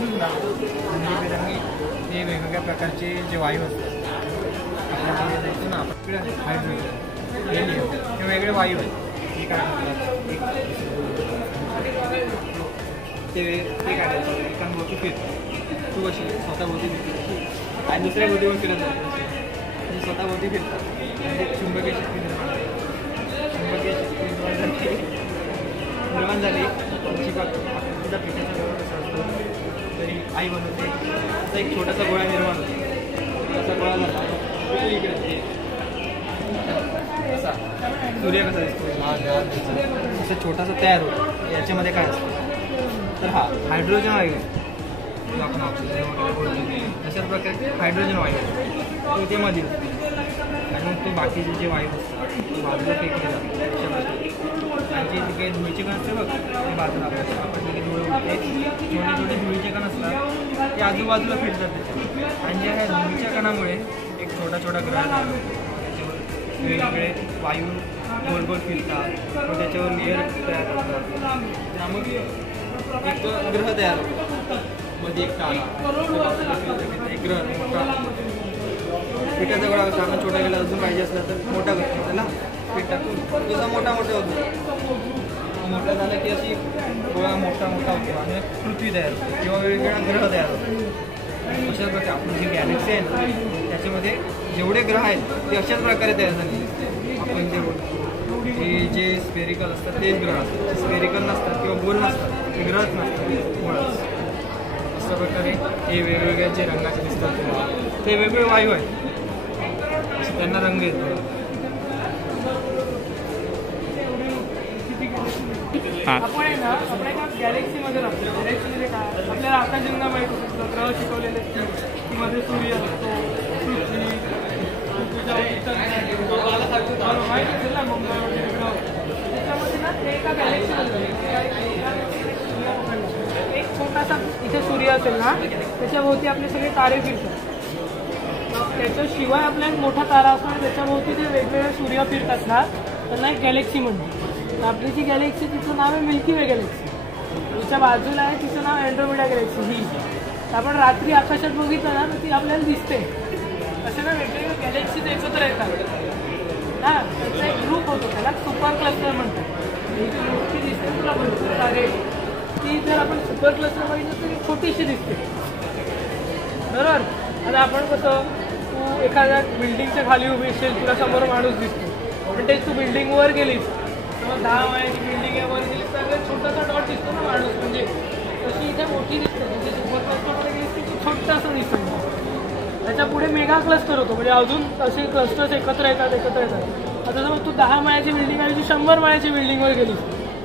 ना रंगीबेरंगी हे वेगवेगळ्या प्रकारचे जे वायू असतात आपल्याकडे जायचो ना आपण हायड्रोजन हेलियम हे वेगळे वायू आहेत हे काय म्हणतात ते काढायचं एकांभोवती फिरतात तू कशी स्वतःभोवती फिरते आणि दुसऱ्या भोवतीवर फिरत जाते म्हणजे स्वतःभोवती फिरतात म्हणजे चुंबकीय शक्ती निर्माण झाली तुमची तुझा पिठाचा गोळा कसा असतो तरी आई बनवते असा एक छोटासा गोळा निर्माण होतो असा गोळा झाला इकडे असा सूर्य कसा दिसतो असं छोटासा तयार होतो याच्यामध्ये काय असतं तर हा हायड्रोजन वायू जो आपण ऑक्सिजन वगैरे बोलतो अशा प्रकारचे हायड्रोजन वायू तो ते मध्ये आणि मग तो बाकीचे जे वायू असतात ते बाजूला फेकले जातात अशा प्रकारे त्यांची जे काही धुळीचे कण असते बघ ते बाजूला आपण जे धुळे उडते छोटे छोटे धुळीचे कण असतात ते आजूबाजूला फिरतात त्याच्यात आणि ज्या ह्या धुळीच्या कणामुळे एक छोटा छोटा ग्रह तयार होतो त्याच्यावर वेगवेगळे वायू गोल गोल फिरतात व त्याच्यावर लेअर तयार होतात त्यामुळे एक ग्रह तयार होतो मध्ये एक तारा एक ग्रह मोठा पिठाचा गोळा कसा आपण छोटा गेला अजून पाहिजे असला तर मोठा करतो त्याला पीठ टाकून तसा मोठा मोठा होतो मोठा झाला की अशी गोळा मोठा मोठा होतो आणि पृथ्वी तयार होते किंवा वेगवेगळा ग्रह तयार होतो अशा प्रकारे आपली जी गॅलेक्सी आहे ना त्याच्यामध्ये जेवढे ग्रह आहेत ते अशाच प्रकारे तयार झालेले आपण जे बोलतो हे जे स्पेरिकल असतात तेच ग्रह असतात स्पेरिकल नसतात किंवा गोल नसतात ते ग्रहच नसतात मुळात अशा प्रकारे हे वेगवेगळ्या जे रंगाचे दिसतात ते वेगवेगळे वायू आहेत त्यांना रंग येतो आपण आहे ना आपण एका गॅलेक्सीमध्ये राहतो गॅलेक्सीमध्ये काय आपल्याला आकाशगंगा माहीत होतं ग्रह शिकवलेले की मध्ये सूर्य असतो पृथ्वी माहीत असेल ना मंगळ वगैरे ग्रह त्याच्यामध्ये ना ते एका गॅलेक्सीमध्ये एक छोटासा इथे सूर्य असेल ना त्याच्याभोवती आपले सगळे तारे फिरतात त्याच्याशिवाय आपला एक मोठा तारा असतो आणि त्याच्याभोवती जे वेगवेगळे सूर्य फिरतात ना त्यांना एक गॅलेक्सी म्हणतात आपली जी गॅलेक्सी तिचं नाव आहे मिल्की वे गॅलेक्सी तिच्या बाजूला आहे तिचं नाव अँड्रोमेडा गॅलेक्सी ही आपण रात्री आकाशात बघितलं ना तर ती आपल्याला दिसते असे ना वेगवेगळ्या गॅलेक्सीज एकत्र येतात ना त्याचा एक ग्रुप होतो त्याला सुपर क्लस्टर म्हणतात ही जी मोठी दिसते तुला भरपूर तारे ती जर आपण सुपर क्लस्टर बघितलं तर छोटीशी दिसते बरोबर आता आपण कसं तू एखाद्या बिल्डिंगच्या खाली उभी असेल तुला समोर माणूस दिसतो पण तेच तू बिल्डिंगवर गेलीस किंवा 10 माळ्याची बिल्डिंग आहे वर गेलीस तर छोटासा डॉट दिसतो ना माणूस म्हणजे तशी इथे मोठी दिसते म्हणजे सुपर क्लस्टरमध्ये गेलीस की छोटासा दिसतो त्याच्या पुढे मेगा क्लस्टर होतो म्हणजे अजून असे क्लस्टर्स एकत्र येतात आता समज तू 10 माळ्याची बिल्डिंग आहे तू 100 माळ्याची बिल्डिंगवर गेलीस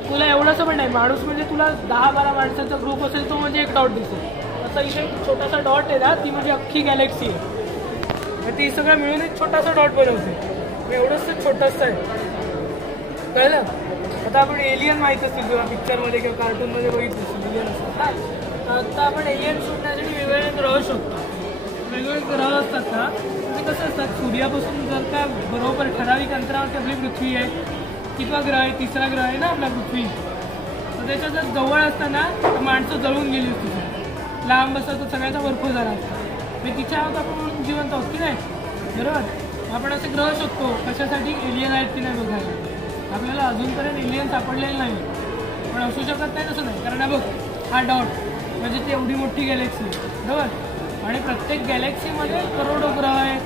तुला एवढंसं पण नाही माणूस म्हणजे तुला 10-12 माणसांचा ग्रुप असेल तो म्हणजे एक डॉट दिसेल असा इथे छोटासा डॉट आहे ना ती म्हणजे अख्खी गॅलेक्सी आहे ती सगळं मिळून एक छोटासा डॉट बनवते एवढंच छोटंसं आहे कळलं आता आपण एलियन माहीत असतील किंवा पिक्चरमध्ये किंवा कार्टूनमध्ये बघितलं असेल एलियन असतात आता आपण एलियन शोधण्यासाठी वेगवेगळे ग्रह शोधतो वेगवेगळे ग्रह असतात ना ते कसं असतात सूर्यापासून जर का बरोबर ठराविक अंतरावरती आपली पृथ्वी आहे कितवा ग्रह आहे 3रा ग्रह आहे ना आपला पृथ्वी तर त्याच्या जर जवळ असताना माणसं जळून गेली असते लांब असतं तर सगळ्याचा बर्फ झाला असता म्हणजे तिच्या आहोत आपण जिवंत आहोत की नाही बरोबर आपण असे ग्रह शोधतो कशासाठी एलियन आहेत की नाही बघायला आपल्याला अजूनपर्यंत एलियन सापडलेलं नाही पण असू शकत नाही तसं नाही कारण बघ हा डॉट म्हणजे ती एवढी मोठी गॅलेक्सी बरोबर आणि प्रत्येक गॅलेक्सीमध्ये करोडो ग्रह आहेत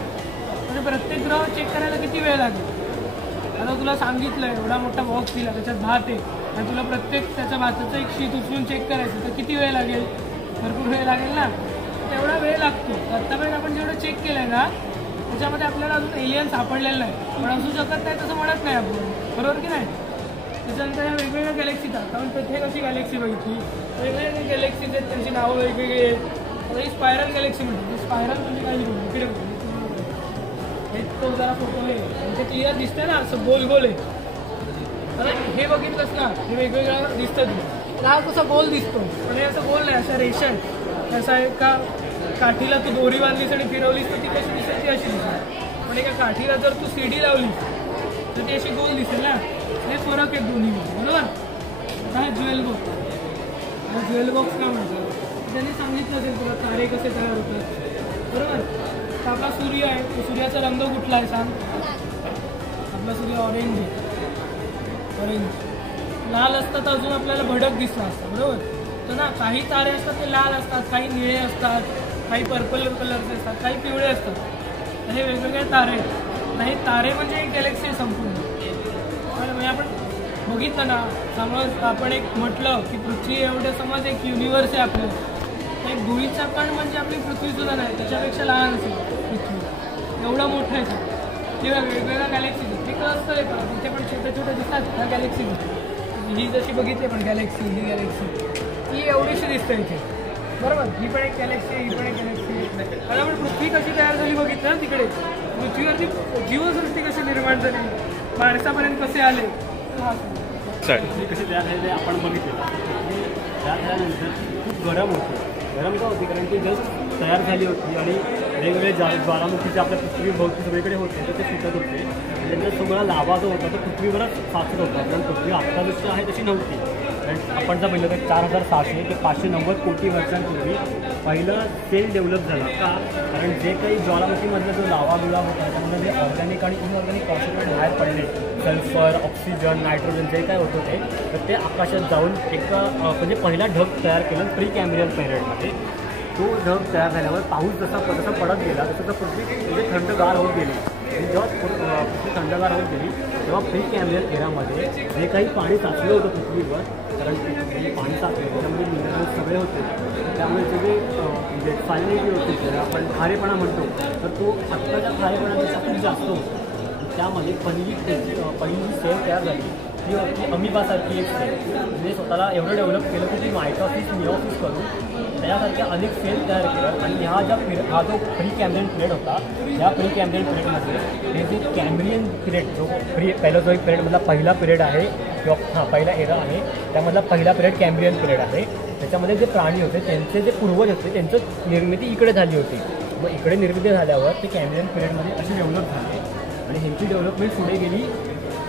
म्हणजे प्रत्येक ग्रह चेक करायला किती वेळ लागेल आता तुला सांगितलं एवढा मोठा बॉक्स दिला त्याच्यात भात आहे आणि तुला प्रत्येक त्याच्या भाताचं एक शीट उचलून चेक करायचं तर किती वेळ लागेल भरपूर वेळ लागेल ना तेवढा वेळ लागतो आत्तापर्यंत आपण जेवढं चेक केलं आहे ना त्याच्यामध्ये आपल्याला अजून एलियन सापडलेलं नाही पण असू शकत नाही तसं म्हणत नाही आपण बरोबर की नाही त्याच्यानंतर ह्या वेगवेगळ्या गॅलेक्सीज आहेत आपण प्रत्येक अशी गॅलेक्सी बघितली वेगवेगळ्या गॅलेक्सीज आहेत त्यांची नावं वेगवेगळी आहेत आता ही स्पायरल गॅलेक्सी म्हणते स्पायरल म्हणजे काय इकडे हे तो जरा फोटो आहे म्हणजे क्लिअर दिसतंय ना असं गोल गोल आहे आता हे बघितलंच ना हे वेगवेगळं दिसतं हा कसा गोल दिसतो पण हे असं गोल नाही अशा रेषा आहेत असा एका काठीला तू दोरी बांधलीस आणि फिरवलीस तर ती कशी दिसेल ती अशी दिसेल पण एका काठीला जर तू सीडी लावलीस तर ती अशी गोल दिसेल ना हे फरक आहे दोन्ही बरोबर आता हा ज्वेल बॉक्स हा ज्वेल बॉक्स का म्हणतात त्यांनी सांगितलं असेल तुला तारे कसे तयार होतात, बरोबर. तर आपला सूर्य आहे, तो सूर्याचा रंग कुठला आहे सांग. आपला सूर्य ऑरेंज आहे, ऑरेंज. लाल असतात अजून आपल्याला भडक दिसला असतं, बरोबर. तर ना काही तारे असतात ते लाल असतात, काही निळे असतात, काही पर्पल कलरचे असतात, काही पिवळे असतात. तर हे वेगवेगळे तारे आहेत. नाही तारे म्हणजे एक गॅलेक्सी संपूर्ण. म्हणजे आपण बघितलं ना, समज आपण एक म्हटलं की पृथ्वी एवढं समज एक युनिवर्स आहे आपलं, तर एक धुळीचा कण म्हणजे आपली पृथ्वीसुद्धा नाही, त्याच्यापेक्षा लहान असेल पृथ्वी, एवढा मोठा आहे. किंवा वेगवेगळ्या गॅलेक्सीज ते असतं आहे पण तिथे पण छोट्या छोट्या दिसतात ह्या गॅलेक्सीज. ही जशी बघितली पण गॅलेक्सी, ही गॅलेक्सी ही एवढीशी दिसते इथे, बरोबर. ही पण एक गॅलेक्सी आहे, ही पण एक गॅलेक्सी. आणि आपण पृथ्वी कशी तयार झाली बघितलं ना तिकडे, पृथ्वीवरती जीवसृष्टी कशी निर्माण झाली, माणसापर्यंत कसे आले, पृथ्वी कशी तयार झाली ते आपण बघितलं. तयार झाल्यानंतर खूप गरम का होती कारण ती जस्ट तयार झाली होती आणि वेगवेगळे ज्वालामुखीचे आपल्या पृथ्वी भोवती सगळीकडे होते तर ते सुटत होते. त्यांचा सगळा लावा जो होता तो पृथ्वीवरच साचत होता, कारण पृथ्वी आत्ता जशी आहे तशी नव्हती. कारण आपण जर पहिलं तर 4600 ते 590 कोटी वर्षांपूर्वी पहिलं सेल डेव्हलप झाला का, कारण जे काही ज्वालामुखीमधला जो लावा बिळा होता त्यामध्ये जे ऑर्गॅनिक आणि इनऑर्गॅनिक कॉन्सन्ट्रेट बाहेर पडले, सल्फर, ऑक्सिजन, नायट्रोजन जे काय होतं ते, तर ते आकाशात जाऊन एक म्हणजे पहिला ढग तयार केलं प्री कॅम्ब्रियन पिरियडमध्ये. तो ढग तयार झाल्यावर पाऊस जसा पडत गेला तसं पृथ्वी म्हणजे थंडगार होत गेली. आणि जेव्हा पृथ्वी थंडगार होत गेली तेव्हा प्री कॅम्ब्रियन एरामध्ये जे काही पाणी साचलं होतं पृथ्वीवर, कारण जे पाणी साचलं त्याच्यामध्ये मिनरल्स सगळे होते, त्यामुळे जे म्हणजे सायनिटी होती आपण खारेपणा म्हणतो, तर तो आत्ताच्या खारेपणापेक्षा खूप जास्त होतो. त्यामध्ये पहिली जी सेल तयार झाली ती होती अमिबासारखी एक सेल. म्हणजे स्वतःला एवढं डेव्हलप केलं की ती मायटॉसिस मिओसिस करून त्यासारख्या अनेक सेल तयार केल्या. आणि हा जो प्री कॅम्ब्रियन पिरियड होता, या प्री कॅम्ब्रियन पिरियडमध्ये हे जे कॅम्ब्रियन पिरियड जो पहिला जो एक पिरियडमधला पहिला पिरियड आहे किंवा पहिला एरा आहे त्यामधला पहिला पिरियड कॅम्ब्रियन पिरियड आहे. त्याच्यामध्ये जे प्राणी होते त्यांचे जे पूर्वज होते त्यांचं निर्मिती इकडे झाली होती. मग इकडे निर्मिती झाल्यावर ते कॅम्ब्रियन पिरियडमध्ये असे डेव्हलप झाले आणि ह्यांची डेव्हलपमेंट पुढे गेली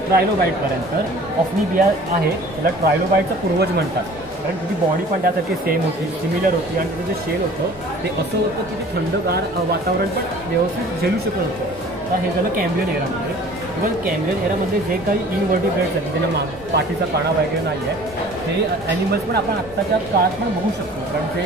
ट्रायलोबाईटपर्यंत. ऑफनिबिया आहे त्याला ट्रायलोबाईटचा पूर्वज म्हणतात, कारण तुझी बॉडी पण त्यासाठी सेम होती, सिमिलर होती आणि तुझं जे शेल होतं ते असं होतं की ते थंडगार वातावरण पण व्यवस्थित झेलू शकत होतं. तर हे झालं कॅम्ब्रियन एरामध्ये. इव्हन कॅम्ब्रियन एरामध्ये जे काही इनव्हर्टिब्रेट्स आहेत ज्यांना पाठीचा काणा वगैरे नाही आहे ते ॲनिमल्स पण आपण आत्ताच्या काळात पण बघू शकतो, कारण ते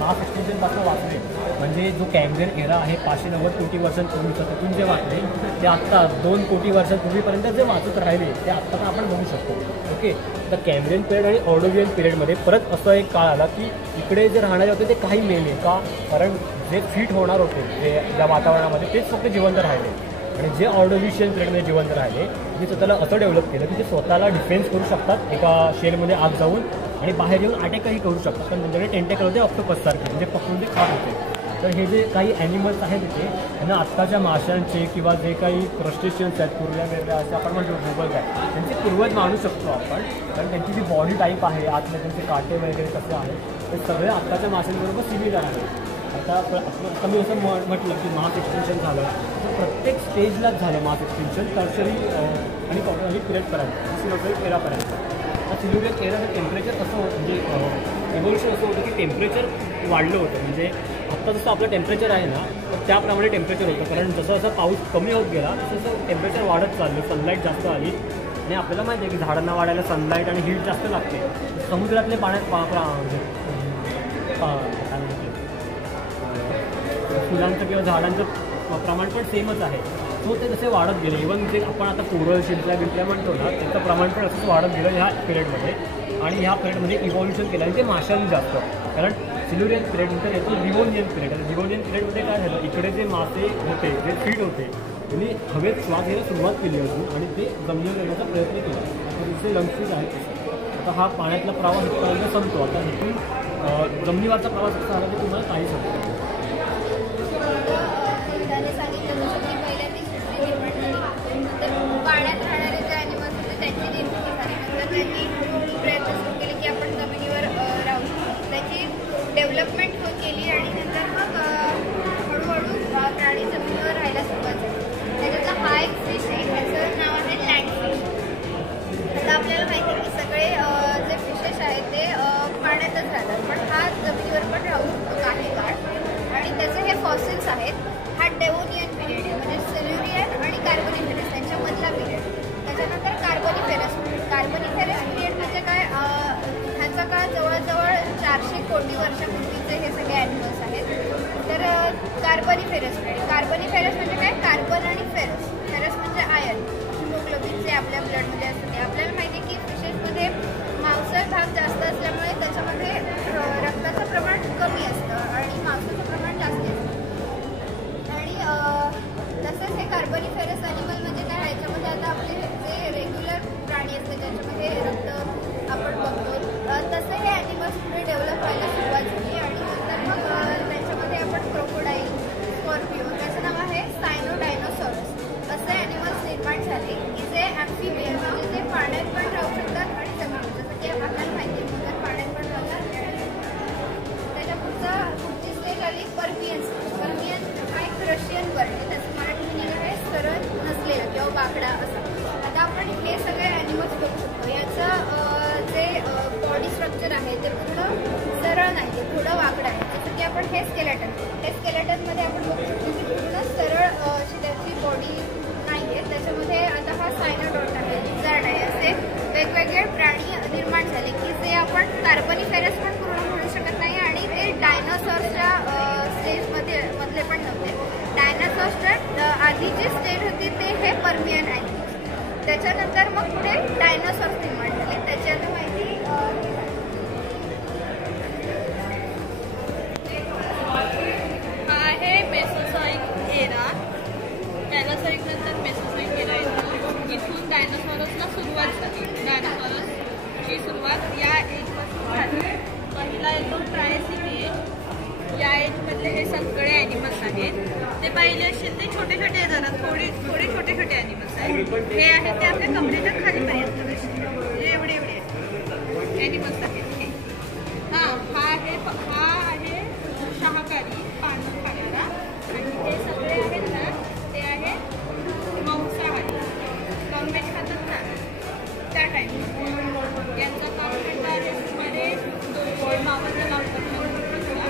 मास एक्सटेन्शनपासून वाचले. म्हणजे जो कॅम्ब्रियन एरा आहे 590 कोटी वर्षांपूर्वीचं तिथून जे वाचले ते आत्ता 2 कोटी वर्षांपूर्वीपर्यंत जे वाचत राहिले ते आत्ता पण आपण बघू शकतो. ओके, तर कॅम्ब्रियन पिरियड आणि ऑर्डोवियन पिरियडमध्ये परत असं एक काळ आला की इकडे जे राहणारे होते ते काही मेले का, कारण जे फिट होणार होते जे या वातावरणामध्ये तेच फक्त जिवंत राहिले. आणि जे ऑर्डोविशियन पिरियडमध्ये जिवंत राहिले ते स्वतःला असं डेव्हलप केलं की ते स्वतःला डिफेन्स करू शकतात एका शेलमध्ये आत जाऊन आणि बाहेर येऊन अटॅकही करू शकतात. पण त्यांच्याकडे टेंटेकल होते ऑक्टोपससारखे, म्हणजे पकडून ते खात होते. तर हे जे काही ॲनिमल्स आहेत तिथे त्यांना आत्ताच्या माशांचे किंवा जे काही क्रस्टेशियन्स आहेत कुर्ल्या वेगळ्या असे आपण म्हणतो गुगल्स आहेत त्यांचे पूर्वज मानू शकतो आपण, कारण त्यांची जी बॉडी टाईप आहे आतमध्ये त्यांचे काटे वगैरे कसे आहेत ते सगळे आत्ताच्या माशांबरोबर सिमिलर आहेत. आता मी असं म्हटलं की मास एक्सटेन्शन झालं तर प्रत्येक स्टेजलाच झालं मास एक्सटेन्शन, टर्शरी आणि कॉटोनिक पिरियडपर्यंत, सिल्युरियन एरापर्यंत. आता सिल्युरियन एराचं टेम्परेचर कसं होतं म्हणजे एव्होल्युशन असं होतं की टेम्परेचर वाढलं होतं. म्हणजे आत्ता जसं आपलं टेम्परेचर आहे ना तर त्याप्रमाणे टेम्परेचर होतं, कारण जसं जसं पाऊस कमी होत गेला तसं टेम्परेचर वाढत चाललं, सनलाईट जास्त आली. आणि आपल्याला माहिती आहे की झाडांना वाढायला सनलाईट आणि हीट जास्त लागते. समुद्रातले पाण्यात फुलांचं किंवा झाडांचं प्रमाण पण सेमच आहे. सो ते जसे वाढत गेले, इव्हन जे आपण आता कोरल शिंपल्या म्हणतो ना त्याचं प्रमाण पण असंच वाढत गेलं ह्या पिरियडमध्ये. आणि ह्या पिरियडमध्ये इव्हॉल्युशन केलं आणि ते माशांनी जास्त, कारण सिल्युरियन पिरियडनंतर येतो रिव्होनियन पिरियड. आणि रिव्होनियन पिरियडमध्ये काय झालं, इकडे जे मासे होते जे फीड होते त्यांनी हवेत श्वास घ्यायला सुरुवात केली अजून आणि ते जमिनीवर येण्याचा प्रयत्न केला. तर तिथे लंग्सेस आहेत. आता हा पाण्यातला प्रवास इथपर्यंत संपतो. आता इथून जमिनीवरचा प्रवास कसा आला ते तुम्हाला काही सांगतो. पाण्यात राहणारे जे ॲनिमल्स होते त्यांची निर्मिती झाली, नंतर त्यांनी प्रयत्न सुरू केले की आपण जमिनीवर राहू शकतो. त्याची डेव्हलपमेंट केली आणि नंतर मग हळूहळू प्राणी जमिनीवर राहायला सुरुवात झाली. त्याच्यातला हा एक फिश आहे, त्याचं नाव आहे लँडफिश. आता आपल्याला माहिती आहे की सगळे जे फिशेस आहेत ते पाण्यातच राहतात, पण हा जमिनीवर पण राहू कमी वर्षापूर्वीचे हे सगळे ॲनिमल्स आहेत. तर कार्बनिफेरस म्हणजे काय? कार्बन आणि फेरस म्हणजे आयर्न, हिमोग्लोबिन जे आपल्या ब्लडमध्ये असतं ते. आपल्याला माहिती आहे की फिशेसमध्ये मांसल भाग जास्त असल्यामुळे त्याच्यामध्ये रक्ताचं प्रमाण कमी असतं आणि मांसाचं प्रमाण जास्त असतं. आणि तसंच हे कार्बनिफेरस ॲनिमल म्हणजे काय? ह्याच्यामध्ये आता आपले जे रेग्युलर प्राणी असतात ज्याच्यामध्ये रक्त आपण बघतो तसं हे ॲनिमल्स पुढे डेव्हलप व्हायला सुरुवात झाली. आणि नंतर मग त्याच्यामध्ये आपण क्रोकोडाईल, स्कॉर्पिओ, त्याचं नाव आहे सायनोडायनोसॉरस, असे ॲनिमल्स निर्माण झाले की जे ॲम्फिबियन म्हणजे ते पाण्यात पण राहू शकतात आणि जमिनीत, जसं की आपल्याला माहिती आहे मगर पाण्यात पण राहतात. त्याच्या पुढची स्टेज आली पर्मियन. पर्मियन हा एक रशियन वर्ड आहे, त्याचं मराठी मिनिंग आहे सरळ नसलेला किंवा वाकडा असा. आता आपण हे सगळे ॲनिमल्स बघू शकतो. याचं जे बॉडी स्ट्रक्चर आहे ते पूर्ण सरळ नाही, ते थोडं वाकडं आहे. जसं की आपण हे स्केलेटनमध्ये आपण बघू शकतो की पूर्ण सरळ अशी त्याची बॉडी नाही आहे. त्याच्यामध्ये आता हा सायनोडॉट आहे, लिझार्ड आहे, असे वेगवेगळे प्राणी निर्माण झाले की जे आपण कार्बनिफेरस पण पूर्ण म्हणू शकत नाही आणि ते डायनासॉर्सच्या मधले पण नव्हते. डायनासॉर्सच्या आधीची स्टेज होती ते हे पर्मियन आहे. त्याच्यानंतर मग पुढे डायनासॉर्स निर्माण झाले. त्याच्यात माहिती हा आहे मेसोझोइक एरा. डायनासॉरिक नंतर मेसोझोइक एरा येतो. इथून डायनासॉरसला सुरुवात झाली. डायनासॉरसची सुरुवात या एजपासून झाली. पहिला येतो ट्रायसिक एज. या एजमधले हे सगळे ॲनिमल्स आहेत. ते पाहिले असेल ते छोटे छोटे जरा थोडे छोटे छोटे ॲनिमल्स आहेत. हे आहेत ते आपल्या कमरेच्या खालीपर्यंत म्हणजे एवढे ॲनिमल्स आहेत हे. हा आहे शाकाहारी, पानं खाणारा. आणि हे सगळे आहेत ना ते आहे मांसाहारी, नॉनव्हेज खातात ना त्या टाईप. यांचा कालखंड आहे सुमारे 252 लाख वर्षांपूर्वीचा.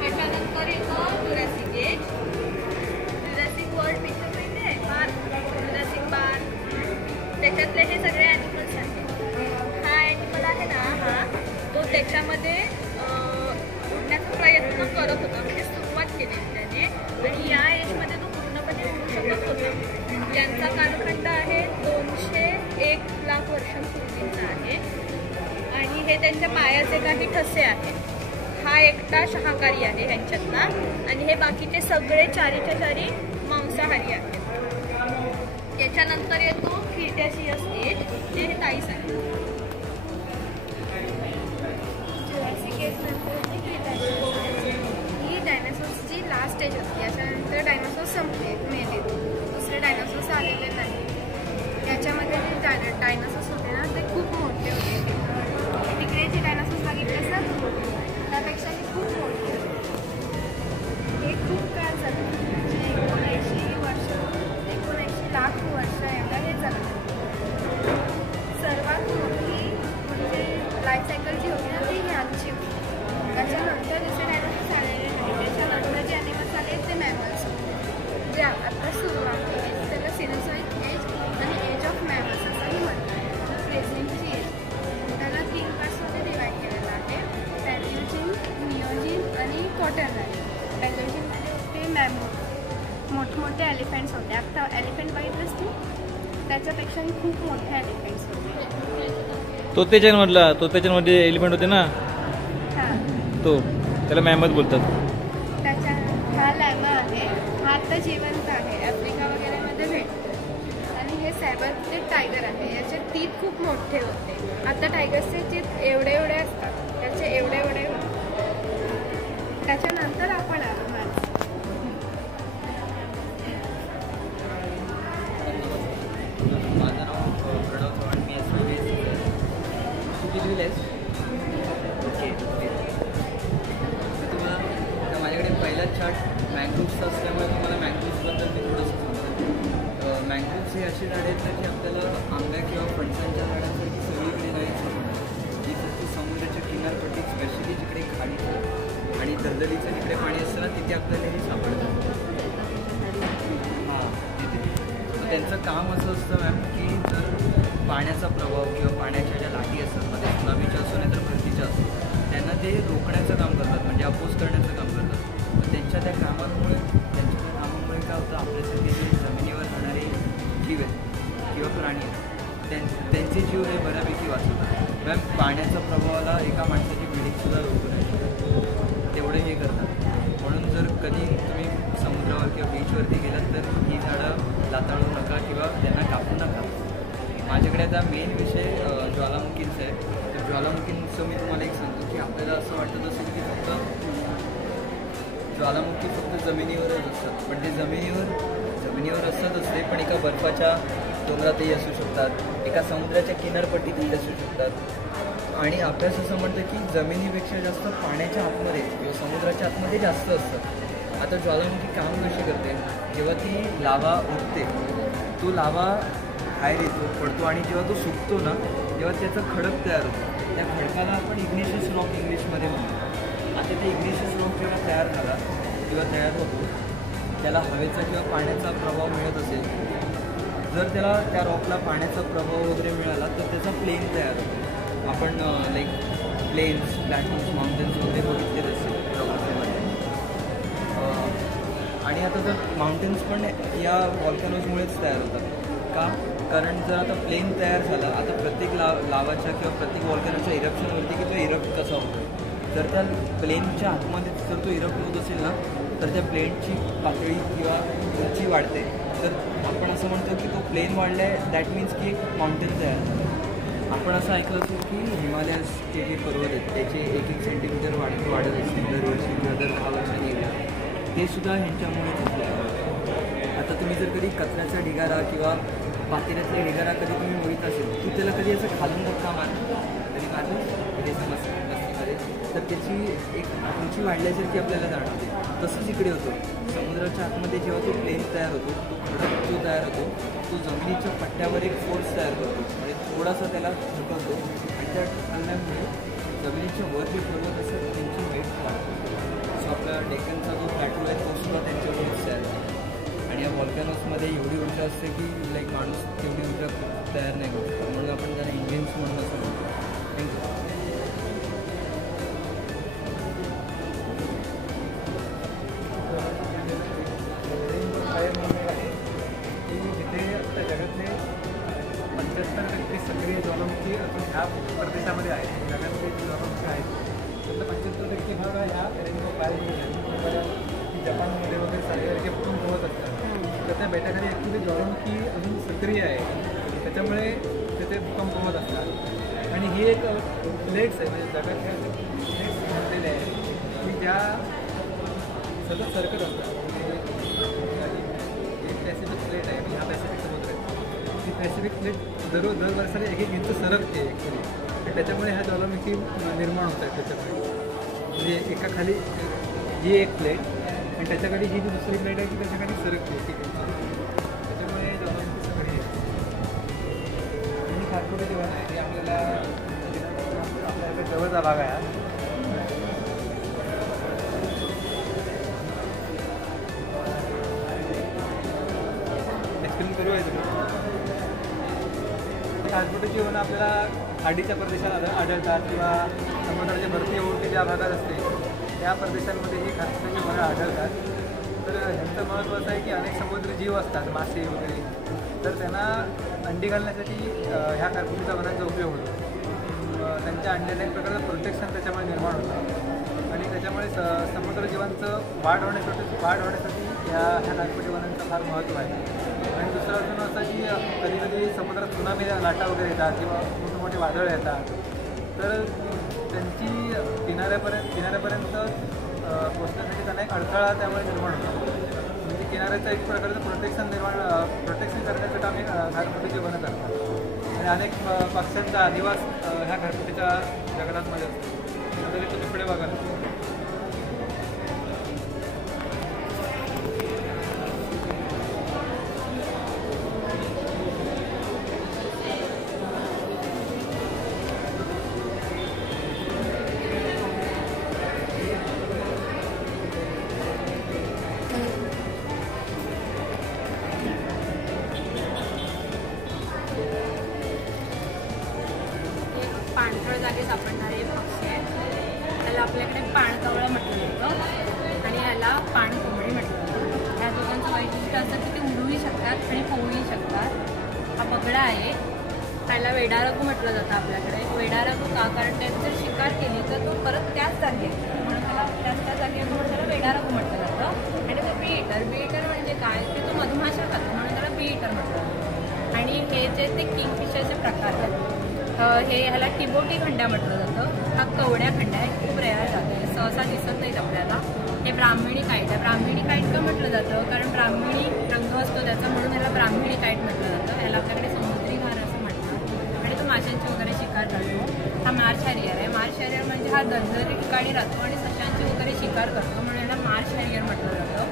त्याच्यानंतर येतं Jurassic age. Jurassic world picture माहिती आहे? Jurassic park. त्याच्यातले हे सगळे ॲनिमल्स आहेत. हा ॲनिमल आहे ना तो त्याच्यामध्ये उडण्याचा प्रयत्न करत होता, म्हणजे सुरुवात केली त्याने. आणि या एजमध्ये तो पूर्णपणे उडू शकत होता. यांचा कालखंड आहे 201 लाख वर्षांपूर्वीचा आहे. आणि हे त्यांच्या पायाचे काही ठसे आहेत. हा एकटा शाकाहारी आहे ह्यांच्यातला आणि हे बाकीचे सगळे चारीच्या चारी मांसाहारी आहेत. याच्यानंतर येतो क्रिटॅसियस एज, जे हे ताईस आहे. जुरासिक एज नंतर होती क्रिटॅसियस. ही डायनासॉर्सची लास्ट स्टेज होती. याच्यानंतर डायनासॉर्स संपले, मेले. दुसरे डायनासॉर्स आलेले नाही. याच्यामध्ये जे डायनासॉर्स होते ना ते खूप मोठे होते. तिकडे जे डायनासॉर्स बघितले असतात त्यापेक्षा हे खूप मोठे होते. हे खूप काळ झालं, म्हणजे 79 लाख वर्ष एवढा हे झालं. सर्वात मोठी म्हणजे लाईफ सायकल जी होती ना ती ह्यांची होती. त्याच्यानंतर जसे डायनासॉर्स आलेले नाही. त्याच्यानंतर जे ॲनिमल्स आले ते मॅमल्स होते, जे आता सुरुवात होते. त्याला सिनोझोइक एज आणि एज ऑफ मॅमल्स असंही म्हणतात. प्रेझेंटची एज त्याला 3 पार्ट्समध्ये डिवाईड केलेलं आहे. पॅलिओजिन, निओजिन आणि क्वाटर्नरी. पॅलिओजिनमध्ये होते मॅमोथ, मोठमोठे एलिफंट्स होते. आता एलिफंट बघितलंस तू? त्याच्यापेक्षा खूप मोठे एलिफंट्स होते. तो त्याच्यामध्ये एलिफंट होते ना, तो त्याला मॅमथ बोलतात. त्याच्या हा लॅमा आहे. हा आता जिवंत आहे, आफ्रिका वगैरेमध्ये भेटतो. आणि हे सॅबर टायगर आहे. याचे टीथ खूप मोठे होते. आता टायगरचे टीथ एवढे असतात, त्याचे एवढे होते. त्याच्यानंतर आपण आलो माणसं. माझं नाव प्रणव चव्हाण. मी किती आहेस? ओके. तुम्हाला माझ्याकडे पहिला चार्ट मँग्रोव्हचा असल्यामुळे तुम्हाला मँग्रोव्हबद्दल मी थोडंसं सांगतो. मँग्रोव्हज हे अशी झाडे आहेत की आपल्याला आंब्या किंवा फणसांच्या झाडांसारखी सगळीकडे नाही सापडतात. जी फक्त समुद्राच्या किनारपट्टीत स्पेशली जिकडे खाडीचं आणि दलदलीचं जिकडे पाणी असतं ना तिथे आपल्याला हे सापडतं. हां, तिथे त्यांचं काम असं असतं मॅम की जर पाण्याचा प्रभाव किंवा पाण्याच्या ज्या लाटी असतात मध्ये सुनामीच्या असो नाही तर भरतीच्या असो ते रोखण्याचं काम करतात, म्हणजे अपोज करण्याचं काम करतात. तर त्यांच्या त्या कामांमुळे काय होतं, आपल्यासाठी जे जमिनीवर राहणारे जीव आहेत किंवा प्राणी आहेत त्यांचे जीव हे बऱ्यापैकी वाचवतात. मॅम पाण्याच्या प्रभावाला एका माणसाची पिढीसुद्धा रोखू नाही शकत, तेवढे हे करतात. म्हणून जर कधी तुम्ही समुद्रावर किंवा बीचवरती गेलात तर ही झाडं लाताळू नका किंवा त्यांना कापू नका. माझ्याकडे आता मेन विषय ज्वालामुखींचा आहे. तर ज्वालामुखींचं मी तुम्हाला एक सांगतो की आपल्याला असं वाटत असेल की फक्त ज्वालामुखी फक्त जमिनीवरच असतात, पण ते जमिनीवर असतात असते, पण एका बर्फाच्या डोंगरातही असू शकतात, एका समुद्राच्या किनारपट्टीतही असू शकतात. आणि अभ्यास असं म्हणतं की जमिनीपेक्षा जास्त पाण्याच्या आतमध्ये किंवा समुद्राच्या आतमध्ये जास्त असतं. आता ज्वालामुखी काम कशी करते, जेव्हा ती लावा उठते तो लावा बाहेर येतो पडतो आणि जेव्हा तो सुकतो ना तेव्हा त्याचा खडक तयार होतो. त्या खडकाला आपण इग्निशियस रॉक इंग्लिशमध्ये म्हणतो. आता ते इग्निशियस रॉक जेव्हा तयार झाला किंवा तयार होतो त्याला हवेचा किंवा पाण्याचा प्रभाव मिळत असेल, जर त्याला त्या रॉकला पाण्याचा प्रभाव वगैरे मिळाला तर त्याचा प्लेन तयार होतो. आपण लाईक प्लेन्स, प्लॅटूज, माउंटेन्स वगैरे बघितलेले असेल जॉग्रफीमध्ये. आणि आता जर माउंटेन्स पण या व्हॉल्कॅनोजमुळेच तयार होतात का, कारण जर आता प्लेन तयार झाला, आता प्रत्येक लावाच्या किंवा प्रत्येक व्हॉल्कॅनोच्या इरप्शनवरती की तो इरप्ट कसा होतो, तर त्या प्लेनच्या आतमध्ये जर तो इरप्ट होत असेल ना तर त्या प्लेनची पातळी किंवा उंची वाढते. तर आपण असं म्हणतो की तो प्लेन वाढला आहे दॅट मीन्स की एक माउंटेन तयार झालं. आपण असं ऐकलं असेल की हिमालयाचे जे पर्वत आहेत त्याचे 1-1 सेंटीमीटर वाढत असतील दरवर्षी किंवा दर 10 वर्षांनी एकदा, ते सुद्धा ह्यांच्यामुळेच होतं. आता तुम्ही जर कधी कचऱ्याचा ढिगारा किंवा पातेल्यातला ढिगारा कधी तुम्ही बघित असेल की त्याला कधी असं खालून धक्का मारला तरी मारलं कधी असं मस्तीमध्ये, तर त्याची एक उंची वाढल्यासारखी आपल्याला जाणवते. तसंच इकडे होतं. समुद्राच्या आतमध्ये जेव्हा तो प्लेन तयार होतो, तो खडक जो तयार होतो तो जमिनीच्या पट्ट्यावर एक फोर्स तयार करतो, म्हणजे थोडासा त्याला झुकवतो आणि त्या ढकलण्यामुळे जमिनीच्या वर जे पर्वत असतात त्यांची वेट वाढतो. सो आपला डेक्कनचा जो प्लॅटो आहे तो सुद्धा त्यांच्यामुळेच तयार होतो. आणि या व्हॉल्कॅनोजमध्ये एवढी ऊर्जा असते की लाईक माणूस तेवढी ऊर्जा तयार नाही करू शकतो, म्हणून आपण त्यांना इंजिन्स म्हणून असं म्हणतो. थँक्यू. जिथे आता जगातले 75% सक्रिय ज्वालामुखी अजून ह्या प्रदेशामध्ये आहेत. जगातले जे ज्वालामुखी आहेत त्यातला 75% भाग हा ह्या रेनबो फायर जपानमध्ये वगैरे सारखे फुटून पोहत असतात. तर त्या बेटाखाली ॲक्च्युली ज्वालामुखी अजून सक्रिय आहे, त्याच्यामुळे तिथे भूकंप होत असतात. आणि ही एक प्लेट्स आहे, म्हणजे जगातल्या प्लेट्स बनलेले आहे की ज्या सतत सरकत असतात. एक पॅसिफिक प्लेट आहे, हा पॅसिफिक समुद्र आहे. ती पॅसिफिक प्लेट दर वर्षाला 1-1 इंच सरकते ॲक्च्युली, आणि त्याच्यामुळे ह्या ज्वालामुखी निर्माण होत आहेत. त्याच्यामुळे म्हणजे एका खाली ही एक प्लेट आणि त्याच्याकडे ही जी दुसरी प्लेट आहे ती त्याच्याकडे सरकते ठीक आहे. त्याच्यामुळे ज्वालामुखी सगळी आहे. ही खारफुटी जेवण आहे हे आपल्याला जवळचा भाग आहे. एक्सप्लेन करूया खारफुटीची होणं आपल्याला खाडीच्या प्रदेशात आढळतात किंवा समुद्राच्या भरती ओळखी ज्या भागात असते त्या प्रदेशांमध्ये ही खारफुटीची वनं आढळतात. तर ह्यांचं महत्त्व असं आहे की अनेक समुद्री जीव असतात, मासे वगैरे, तर त्यांना अंडी घालण्यासाठी ह्या खारफुटीच्या वनांचा उपयोग होतो. त्यांच्या अंड्याने एक प्रकारचं प्रोटेक्शन त्याच्यामुळे निर्माण होतं आणि त्याच्यामुळे समुद्र जीवांचं वाढ होण्यासाठी ह्या खारफुटी वनांचं फार महत्त्व आहे. आणि दुसरं अजून असं की कधी कधी समुद्रात त्सुनामी लाटा वगैरे येतात किंवा मोठे मोठे वादळं येतात, तर त्यांची किनाऱ्यापर्यंत पोचण्यासाठी त्यांना एक अडथळा त्यामुळे निर्माण होतो. म्हणजे किनाऱ्याचं एक प्रकारचं प्रोटेक्शन करण्याचं काम हे खारफुटीची वनं करतात. आणि अनेक पक्ष्यांचा अधिवास ह्या खारफुटीच्या जंगलांमध्ये असतो. तरी तो तुकडे बघायला पांढऱ्या जागी सापडणारे पक्षी आपल्याकडे पाणकवळं म्हटलं जातं आणि ह्याला पाणकोंबडी म्हटलं जातं. या दोघांचं वैशिष्ट्य असं की ते उडूही शकतात आणि पोहूही शकतात. हा बगडा आहे, त्याला वेडारघू म्हटलं जातं आपल्याकडे. वेडारघू का? कारण त्याची जर शिकार केली तर तो परत त्याच जागी येतो, म्हणून त्याला त्या जागी येतो म्हणून त्याला वेडारघू म्हटलं जातं. आणि तो बी इटर म्हणजे काय, ते तो मधमाशा खातो म्हणून त्याला बी इटर म्हटलं जातं. आणि हे जे ते किंगफिशरचे प्रकार आहेत, हे ह्याला टिबोटी खंड्या म्हटलं जातं. हा कवड्या खंड्या आहे, खूप रेअर जात आहे, सहसा दिसत नाहीत आपल्याला. हे ब्राह्मणी काईट आहे. ब्राह्मणी काईट का म्हटलं जातं? कारण ब्राह्मणी रंग असतो त्याचा, म्हणून ह्याला ब्राह्मणी काईट म्हटलं जातं. ह्याला आपल्याकडे समुद्री घार असं म्हणतात आणि तो माशांची वगैरे शिकार करतो. हा मार्श हॅरियर आहे. मार्श हॅरियर म्हणजे हा दलदली ठिकाणी राहतो आणि सशांची वगैरे शिकार करतो, म्हणून ह्याला मार्श हॅरियर म्हटलं जातं.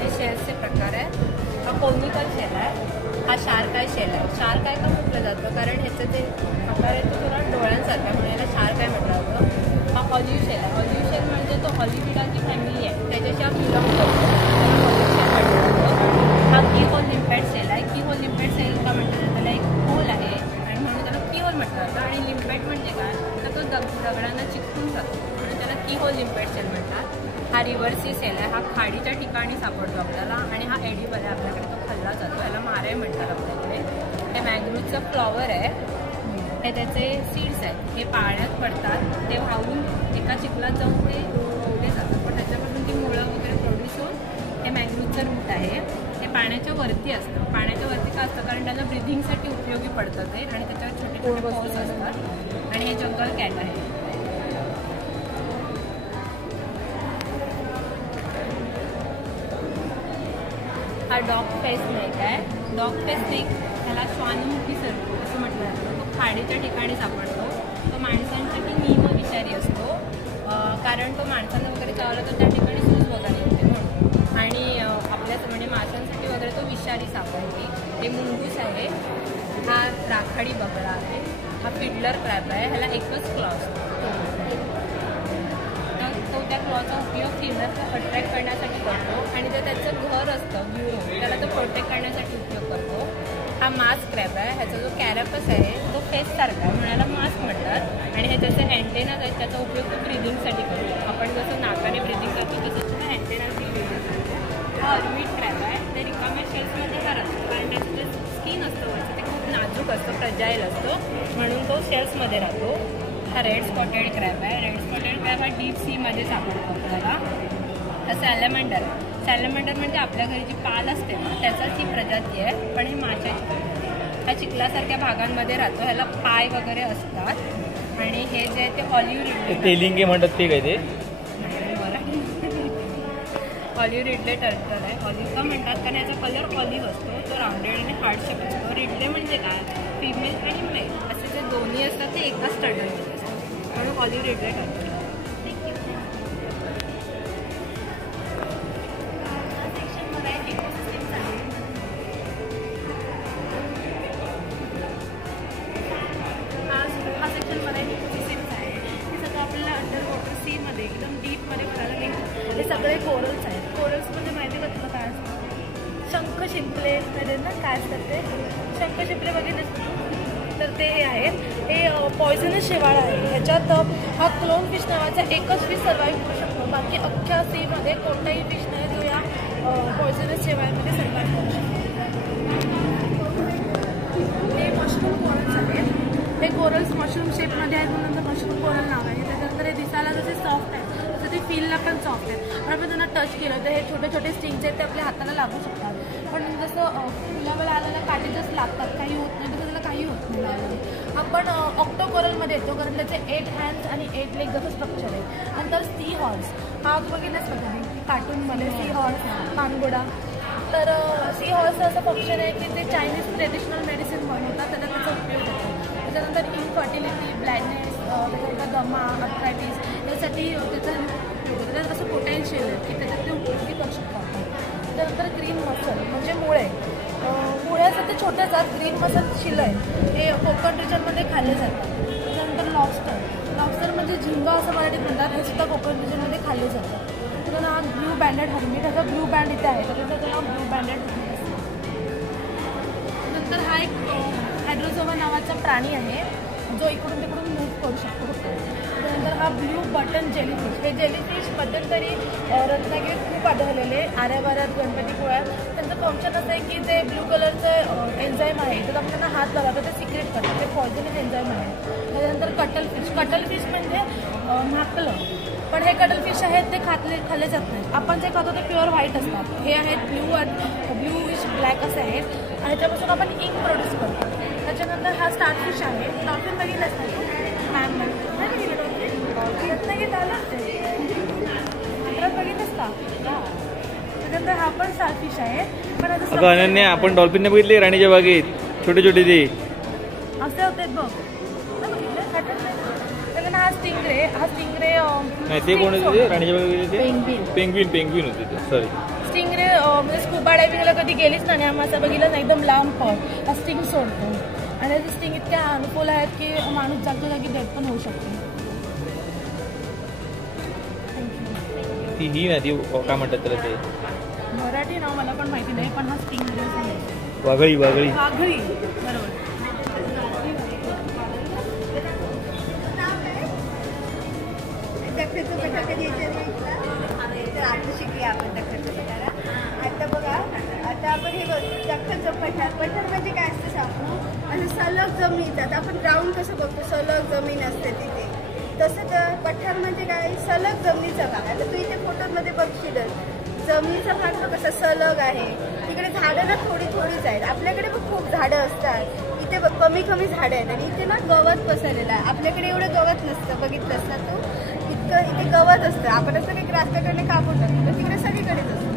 हे शेल्सचे प्रकार आहे. हा कोनिकल शेल आहे. हा शार्क आय शेल आहे. शार्क आय का म्हटलं जातं? कारण ह्याचं जे प्रकार आहे तो थोडा डोळ्यांसारखा आहे, म्हणून याला शार्क आय म्हटलं जातं. हा ऑलिव्ह शेल आहे. ऑलिव्ह शेल म्हणजे तो ऑलिव्हिडाची फॅमिली आहे, त्याच्याशी हा बिलॉंग करतो, त्याला ऑलिव्ह शेल म्हटलं जातं. हा की होल लिम्पॅड शेल आहे. की होल लिम्पॅड शेल का म्हटलं जातं? त्याला एक होल आहे आणि म्हणून त्याला की होल म्हटलं जातं. आणि लिम्पॅड म्हणजे काय, तर तो दगडांना चिकटून जातो, म्हणून त्याला की होल लिम्पॅड शेल म्हणतात. हा रिव्हर सी सेल आहे. हा खाडीच्या ठिकाणी सापडतो आपल्याला आणि हा एडिबल आहे, आपल्याकडे तो खाल्ला जातो. याला मारे म्हणतात आपल्याकडे. हे मँग्रोव्हचं फ्लॉवर आहे. हे त्याचे सीड्स आहेत, हे पाण्यात पडतात, ते वाहून एका चिखलात जाऊन ते वाहले जातात, पण त्याच्यापासून ती मुळं वगैरे प्रोड्यूस होऊन हे मँग्रोव्हचं रूट आहे. हे पाण्याच्या वरती असतं. पाण्याच्या वरती का असतं? कारण त्याला ब्रिथिंगसाठी उपयोगी पडतं ते, आणि त्याच्यावर छोटे छोटे पोर्स असतात. आणि हे जंगल कॅट आहे. हा डॉग फेस स्नेक आहे. डॉग फेस स्नेक ह्याला श्वानमुखी सरतो असं म्हटलं जातं. तो खाडीच्या ठिकाणी सापडतो. तो माणसांसाठी नियमविषारी असतो, कारण तो माणसांना वगैरे चावला तर त्या ठिकाणी सूज वगैरे येते म्हणून. आणि आपल्या म्हणजे माशांसाठी वगैरे तो विषारी साप आहे. हे मुंगूस आहे. हा राखाडी बगळा आहे. हा फिडलर क्रॅब आहे. ह्याला एकच क्लॉ असतो. तो त्या क्लॉचा उपयोग थिनरला अट्रॅक्ट करण्यासाठी करतो आणि ते त्याचं घर असतं ब्युरो, त्याला तो प्रोटेक्ट करण्यासाठी उपयोग करतो. हा मास्क क्रॅब आहे. ह्याचा जो कॅरपस आहे तो फेससारखा आहे, म्हणून याला मास्क म्हणतात. आणि हे त्याचे अँटेनाज आहेत, त्याचा उपयोग तो ब्रिदिंगसाठी करतो. आपण जसं नाकाने ब्रिदिंग करतो तसं सुद्धा अँटेनाची ब्रिदिंग करतो. हा अर्मिट क्रॅब आहे. ते रिकाम्या शेल्समध्ये हा राहतो, कारण त्याचं जे स्किन असतं वरचं ते खूप नाजूक असतं, फ्रजाईल असतं, म्हणून तो शेल्समध्ये राहतो. हा रेड स्पॉटेड क्रॅब आहे. रेड स्पॉटेड क्रॅब हा डीप सीमध्ये सापडतो आपल्याला. हा सॅलमेंडर आहे. सॅलमेंडर म्हणजे आपल्या घरी जी पाल असते ना त्याचाच ही प्रजाती आहे, पण हे माशाची प्रजाती आहे. हा चिखलासारख्या भागांमध्ये राहतो. ह्याला पाय वगैरे असतात. आणि हे जे ते ऑलिव्ह रिडले तेलिंगे म्हणतात ते काय ते ऑलिव्ह रिडले टर्टल आहे. ऑलिव्ह का म्हणतात? कारण याचा कलर ऑलिव्ह असतो, तो राऊंडेड आणि हार्डशेप असतो. रिडले म्हणजे काय? फिमेल आणि मेल असे जे दोन्ही असतात ते एकाच टर्टलमध्ये असतात, म्हणून ऑलिव्ह रिडले टर्टल. एकदम डीपमध्ये बघायला गेलं हे सगळे कोरल्स आहेत. कोरल्समध्ये माहिती का तुला काय असतं? शंख शिंपले म्हणजे ना काय असतात ते शंख शिंपले बघितले तर ते हे आहेत. हे पॉयझनस शेवाळ आहे. ह्याच्यात हा क्लोन फिश नावाचा एकच फिश सर्वाईव्ह करू शकतो. बाकी अख्ख्या सीमध्ये कोणताही फिश नाही जो या पॉयझनस शेवाळमध्ये सर्वाईव्ह करू शकतो. हे मशरूम कोरल्स आहेत. हे कोरल्स मशरूम शेपमध्ये आहेत म्हणून तर मशरूम कोरल नाव आहे. त्याच्यानंतर हे दिसायला जसे सॉफ्ट आहेत तसं ते फीलला पण सॉफ्ट आहेत. पण आपण त्यांना टच केलं तर हे छोटे छोटे स्टिंग्स आहेत ते आपल्या हाताला लागू शकतात. पण जसं फुलाला आलेल्या काटे जसं लागतात काही होत नाही तसं त्याला काही होत नाही. आपण ऑक्टो कोरलमध्ये येतो कारण त्याचे 8 हँड्स आणि 8 लेग जसं स्ट्रक्चर आहे. नंतर सी हॉर्स हा बघितलाच बघा कार्टूनमध्ये सी हॉर्स पानगोडा. तर सी हॉर्स असं फंक्शन आहे की ते चायनीज ट्रेडिशनल मेडिसिन बनवतात, त्याचा त्याचा उपयोग होतो. त्याच्यानंतर इनफर्टिलिटी, ब्लाइंडनेस, त्याच्यानंतर दमा, अर्थरायटिस यासाठी त्याचा उपयोग होतो. त्याच्यात असं पोटेन्शियल आहे की त्याच्यात ते उपयोगी करू शकतो आपण. त्याच्यानंतर ग्रीन मसल म्हणजे मुळे. मुळे असतात ते छोटे असतात. ग्रीन मसल शिलं आहे, हे कोकण रिजनमध्ये खाल्ले जातात. त्याच्यानंतर लॉबस्टर म्हणजे झिंगा असं मराठीत म्हणतात, हे सुद्धा कोकण रिजनमध्ये खाल्ले जातात. त्याचं नाव ब्लू बँडेड हर्मी, त्याचा ब्लू बँड इथे आहे तर त्याचं नाव ब्लू बँडेड हर्मी असतं. नंतर हा एक हायड्रोझोवा नावाचा प्राणी आहे जो इकडून तिकडून मूव्ह करू शकतो. हा ब्ल्यू बटन जेलीफिश. हे जेलीफिश मध्यंतरी रत्नागिरीत खूप आढळलेले, आऱ्यावाऱ्यात, गणपतीपुळ्यात. त्यांचं फंक्शन असं आहे की जे ब्ल्यू कलरचं एन्झाईम आहे तर आपण त्यांना हात लावला तर ते सिक्रेट करतात, ते पॉयझनस एन्झाईम आहे. त्याच्यानंतर कटलफिश म्हणजे म्हाकलं. पण हे कटलफिश आहेत ते खाल्ले जात नाहीत. आपण जे खातो ते प्युअर व्हाईट असतात. हे आहेत ब्ल्यूइश ब्लॅक असे आहेत. ह्याच्यापासून आपण इंक प्रोड्यूस करतो. त्याच्यानंतर हा स्टारफिश आहे. डॉल्फिन बघितलंच नाही मॅम नाही बघितलं डॉल्फिन रत्नागिरीत आलं चित्रात बघितलंच का? त्याच्यानंतर हा पण स्टारफिश आहे. पण अगं अनन्या, आपण डॉल्फिन नाही बघितले राणीच्या बागेत, छोटे छोटे ते असे होते बघ. हा स्टिंगरे नाही, ते कोण होते राणीच्या बागेत? पेंग्विन होते ते. सॉरी, स्टिंगरे म्हणजे स्कुबा डायव्हिंगला कधी गेलीच नाही आम्ही असं बघितलं नाही. एकदम लांब पॉट स्टिंग सोडतो आणि त्याचे स्टिंग इतक्या अनुकूल आहेत की माणूस जागच्या जागी डेथ पण होऊ शकतो. ही ना ती काय म्हणतात त्याला, ते मराठी नाव मला पण माहिती नाही, पण हा स्टिंगरे वाघळी बरोबर. दख्खनचं पठार कधी तर आता शिकूया आपण दख्खनचं पठार. आता बघा, आता आपण हे बघ दख्खनचं पठार म्हणजे काय असतं सांगू. असं सलग जमीन, आपण राऊंड कसं बघतो सलग जमीन असते तिथे, तसं तर पठार म्हणजे काय, सलग जमिनीचा भाग. आता तू इथे फोटोमध्ये बघशीलच जमिनीचा भाग तो कसा सलग आहे. तिकडे झाडं ना थोडीच आहेत. आपल्याकडे पण खूप झाडं असतात, इथे बघ कमी झाडं आहेत. आणि इथे ना गवत पसरलेलं आहे. आपल्याकडे एवढं गवत नसतं, बघितलंस ना तू, इथे गवत असतं. आपण असं काही ग्रासकाकडे कापून टाकतो, तर तिकडे सगळीकडेच असतं.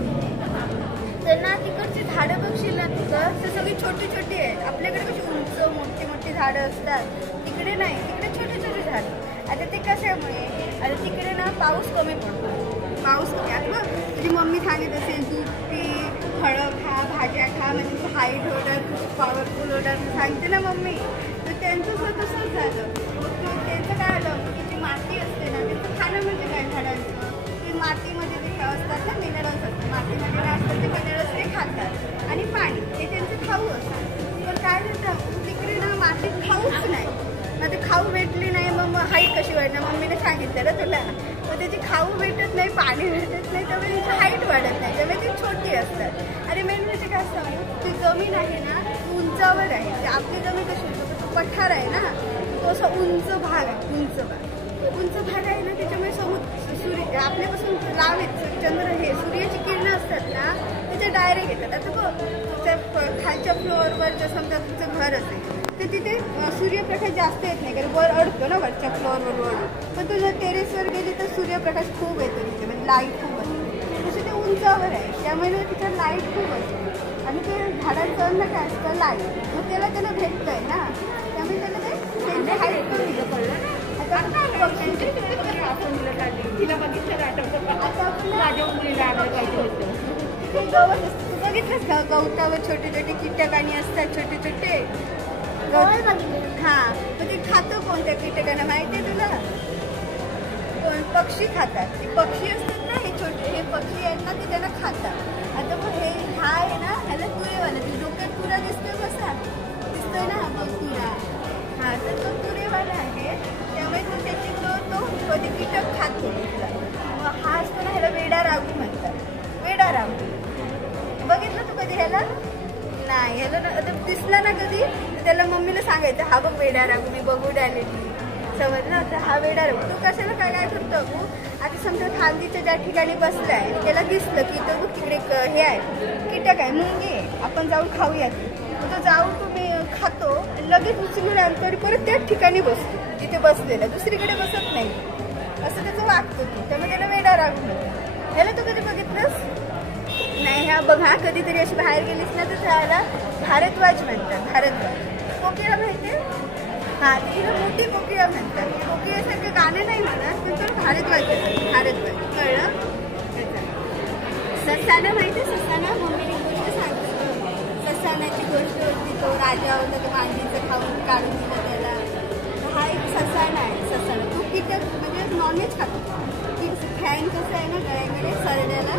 तर ना तिकडची झाडं बघशील ना तिकडं तर सगळी छोटी आहेत. आपल्याकडे कशी उंच मोठी झाडं असतात, तिकडे नाही, तिकडे छोटी झाडं. आता ते कशामुळे, आता तिकडे ना पाऊस कमी पडतो. आता बघ तुझी मम्मी सांगत असेल दूध पी, फळं खा, भाज्या खा, म्हणजे तू हाईट होणार, तू पॉवरफुल होणार सांगते ना मम्मी. तर त्यांचं सुद्धा तसंच झालं. त्यांचं काय आलं की जी माती असते ना, त्याचं खाणं म्हणजे काय झाडांचं, ते मातीमध्ये जे असतात ना मिनरल्स असतात, मातीमध्ये काय असतात ते मिनरल्स ते खातात. आणि पाणी हे त्यांचं खाऊ असतात. पण काय झालं तिकडे ना मातीत खाऊच नाही. मग ते खाऊ भेटली नाही, मग हाईट कशी वाढणार. मम्मीने सांगितलं ना तुला, मग त्याची खाऊ भेटत नाही, पाणी भेटत नाही, त्यामुळे तिची हाईट वाढत नाही, त्यामुळे ती छोटी असतात. आणि मेन म्हणजे काय सांगू, ती जमीन आहे ना उंचावर आहे. आपली जमीन कशी होती, तो पठार आहे ना, तो असा उंच भाग आहे. उंच भाग आहे ना, त्याच्यामुळे सूर्य आपल्यापासून लांब आहेत. चंद्र हे सूर्याची किरणं असतात ना, त्याच्या डायरेक्ट येतात. आता बघ तुमच्या खालच्या फ्लोअरवर जर समजा तुमचं घर असेल तर तिथे सूर्यप्रकाश जास्त येत नाही, कारण वर अडतो ना वरच्या फ्लोअरवर वळून. पण तू जर टेरेसवर गेली तर सूर्यप्रकाश खूप येतो तिथे, म्हणजे लाईट खूप असते. तसे ते उंचावर आहे, त्यामुळे तिथे लाईट खूप असते. आणि ते झाडांचं अन्न काय असतं, लाईट. मग त्याला भेटतं आहे ना, त्यामुळे त्याला ते त्यांची हाईट करून दिलं कळलं ना. आता तिला बघितलं आता आपण माझ्या मुलीला आलं पाहिजे होतं. ते गवत असतं, तू बघितलंस का गवतावर छोटे कीटकाणी असतात, छोटे हां. मग ते खातं कोणत्या कीटकांना माहिती आहे तुला? कोण पक्षी खातात. ते पक्षी असतात ना, हे छोटे हे पक्षी आहेत ना, ते त्यांना खातात. आता मग हा आहे ना, ह्याला तुरेवाला, ते डोक्यात तुरा दिसतोय कसा दिसतोय ना, बघ तुरा. हां, तर तो तुरेवाला आहे, त्यामुळे तो त्याची तो कधी कीटक खातो. मग हा असतो ना, ह्याला वेडा रागू म्हणतात. वेडा रागू बघितलं तू कधी ह्याला? नाही, ह्याला आता दिसला ना कधी त्याला मम्मीला सांगायचं, हा बघ वेडा रागू मी बघून आलेली, समजलं. आता हा वेडा रागू तू कशाला काय करतो बघू. आता समजा खांदीच्या ज्या ठिकाणी बसलाय, त्याला दिसलं की तो बघ तिकडे हे आहे कीटक आहे, मुंगी आहे, आपण जाऊन खाऊया. तो जाऊन तुम्ही खातो, लगेच दुसरीकडे आणतो, परत त्याच ठिकाणी बसतो जिथे बसलेला, दुसरीकडे बसत नाही. असं त्याचं वागतो तू, त्यामुळे त्याला वेडा रागू म्हणतो. ह्याला तू कधी बघितलंस? नाही. ह्या बघ, हा कधीतरी अशी बाहेर गेलीस ना तर त्याला भारद्वाज म्हणतात. भारद्वाज. कोकिळा माहिती आहे? हां, तिला मोठी कोकिळा म्हणतात. कोकिळ्यासारखं गाणं नाही म्हणत, पण तो भारद्वाज कळलं. ससाना माहिती आहे? ससाना मम्मीने गोष्ट सांगतो. ससानाची गोष्ट होती, तो राजा होता, तो मांडीचं खाऊन काढून दिलं त्याला. हा एक ससाना आहे. ससाना तो कीटक म्हणजे नॉनव्हेज खातो. की फॅन कसं आहे ना गळ्याकडे सरड्याला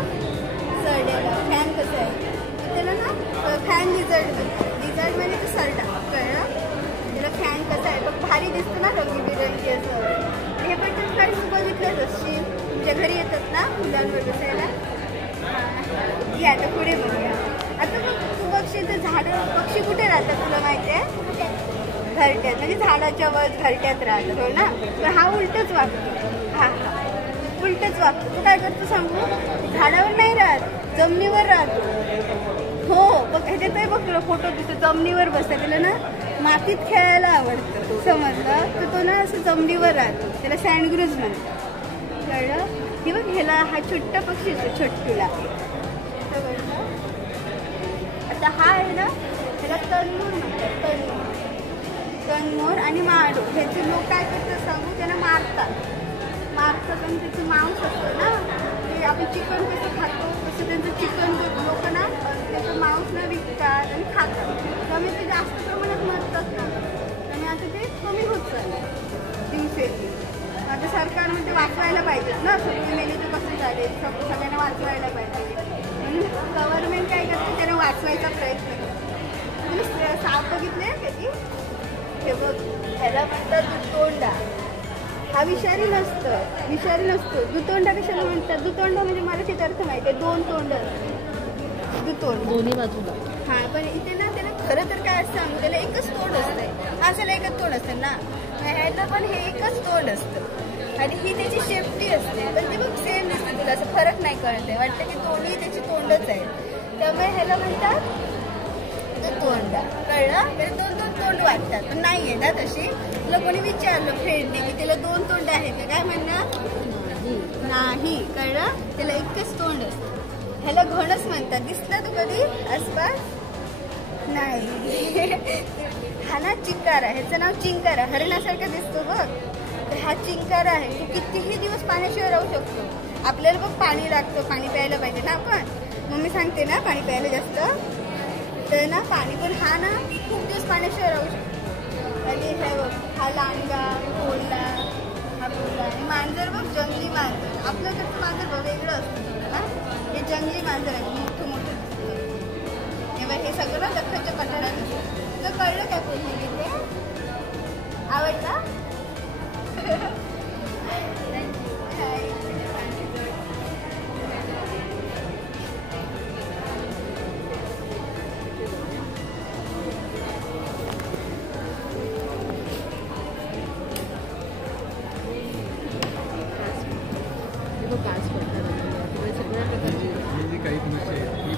फॅन कसं आहे, त्याला ना फॅन लिझर्ड म्हणतात. लिझर्ड म्हणजे तो सरडा कळलं. त्याला फॅन कसं आहे बघ, भारी दिसतो ना रंगीबिरंगी असं. हे पण फुलांवर बसायला. या आता पुढे बघूया. आता बघ तू बघशील तर झाडं पक्षी कुठे राहतात तुला माहिती आहे? घरट्यात, म्हणजे झाडाच्या वर घरट्यात राहतात हो ना. तर हा उलटच वागतो. हा उलटच वागतो. तू काय करतो सांगू? झाडावर नाही राहत, जमिनीवर राहतो. हो बघ ह्याच्यातही बघ फोटो दिसतो, जमिनीवर बसतात. त्याला ना मातीत खेळायला आवडतं, समजलं? तर तो ना असं जमिनीवर राहतो, त्याला सँडग्रुज म्हणतात. कळलं? हे बघ ह्याला हा छोटा पक्षी येतो छोटूला. आता हा आहे ना त्याला तनमोर म्हणतात. तनमोर आणि माडो ह्याचे लोक काय करतात सांगू? त्यांना मारतात आणि त्याचं मांस असतं ना, ते आपण चिकन कसं खातो तसं त्यांचं चिकन लोक ना त्याचं मांस ना विकतात आणि खातात. त्यामुळे ते जास्त प्रमाणात मरतात ना, त्यामुळे आता ते कमी होत चाललं दिवसेंदिवस. आता सरकारने ते वाचवायला पाहिजेत ना, सगळे मेले तर कसं झाले, सगळ्यांना वाचवायला पाहिजे. म्हणून गव्हर्नमेंट काय करते, त्यांना वाचवायचा प्रयत्न करते. तुम्ही साप बघितले कधी? हे बघ ह्याला म्हणतात दुतोंडा. हा विषारी नसतो. दुतोंडा कशाला म्हणतात? दुतोंडा म्हणजे मराठीत अर्थ माहिती आहे, दोन तोंड दुतोंड दोन्ही बाजूला. हा पण इथे ना त्याला खरं तर काय असतं सांगू, त्याला एकच तोंड असतं. असायला एकच तोंड असतं ना, ह्याला पण हे एकच तोंड असतं आणि ही त्याची शेफ्टी असते. पण ते बघ सेम दिसते तुला, असं फरक नाही कळते, वाटतं की दोन्ही त्याची तोंडच आहे. त्यामुळे ह्याला म्हणतात दुतोंडा. कळलं? म्हणजे दोन तोंड वाटतात, पण नाही आहे ना तशी. तुला कोणी विचारलं फ्रेंडने की त्याला दोन तोंड आहेत का, काय म्हणणार? नाही. कळलं? त्याला एकच तोंड असतं. ह्याला घणच म्हणतात. दिसला तू कधी आसपास? नाही. हा ना चिंकारा, ह्याचं नाव चिंकारा. हरणासारखा दिसतो बघ, तर हा चिंकारा आहे. तू कितीही दिवस पाण्याशिवाय राहू शकतो. आपल्याला बघ पाणी लागतं, पाणी प्यायला पाहिजे ना आपण. मम्मी सांगते ना पाणी प्यायला जास्त, तर ना पाणी पण हा ना खूप दिवस पाण्याशिवाय राहू शकतो. आणि हे बघ हा लांडगा, कोल्हा, हा कोल्हा. आणि मांजर बघ जंगली मांजर. आपल्याकडचं मांजर बघ वेगळं असतं ना, हे जंगली मांजर आहे, मोठं मोठं दिसतं. तेव्हा हे सगळं दख्खनच्या पठारात असतं. तुला कळलं काय कोल्हा इथे? आवडला?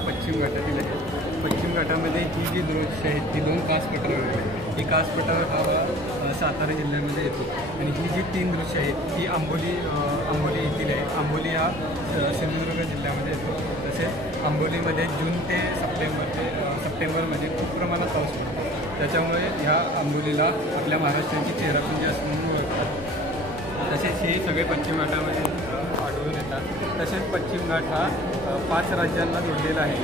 पश्चिम घाटातील आहे. पश्चिम घाटामध्ये ही जी दृश्य आहेत ती 2 कास पठार आहेत. ही कास पठार हा सातारा जिल्ह्यामध्ये येतो आणि ही जी 3 दृश्य आहेत ती आंबोली येथील आहे. आंबोली हा सिंधुदुर्ग जिल्ह्यामध्ये येतो. तसेच आंबोलीमध्ये जून ते सप्टेंबरमध्ये खूप प्रमाणात पाऊस पडतो. त्याच्यामुळे ह्या आंबोलीला आपल्या महाराष्ट्राची चेहरापुंजी असं म्हणून ओळखतात. तसेच हे सगळे पश्चिम घाटामध्ये आढळून येतात. तसेच पश्चिम घाट हा 5 राज्यांना जोडलेला आहे.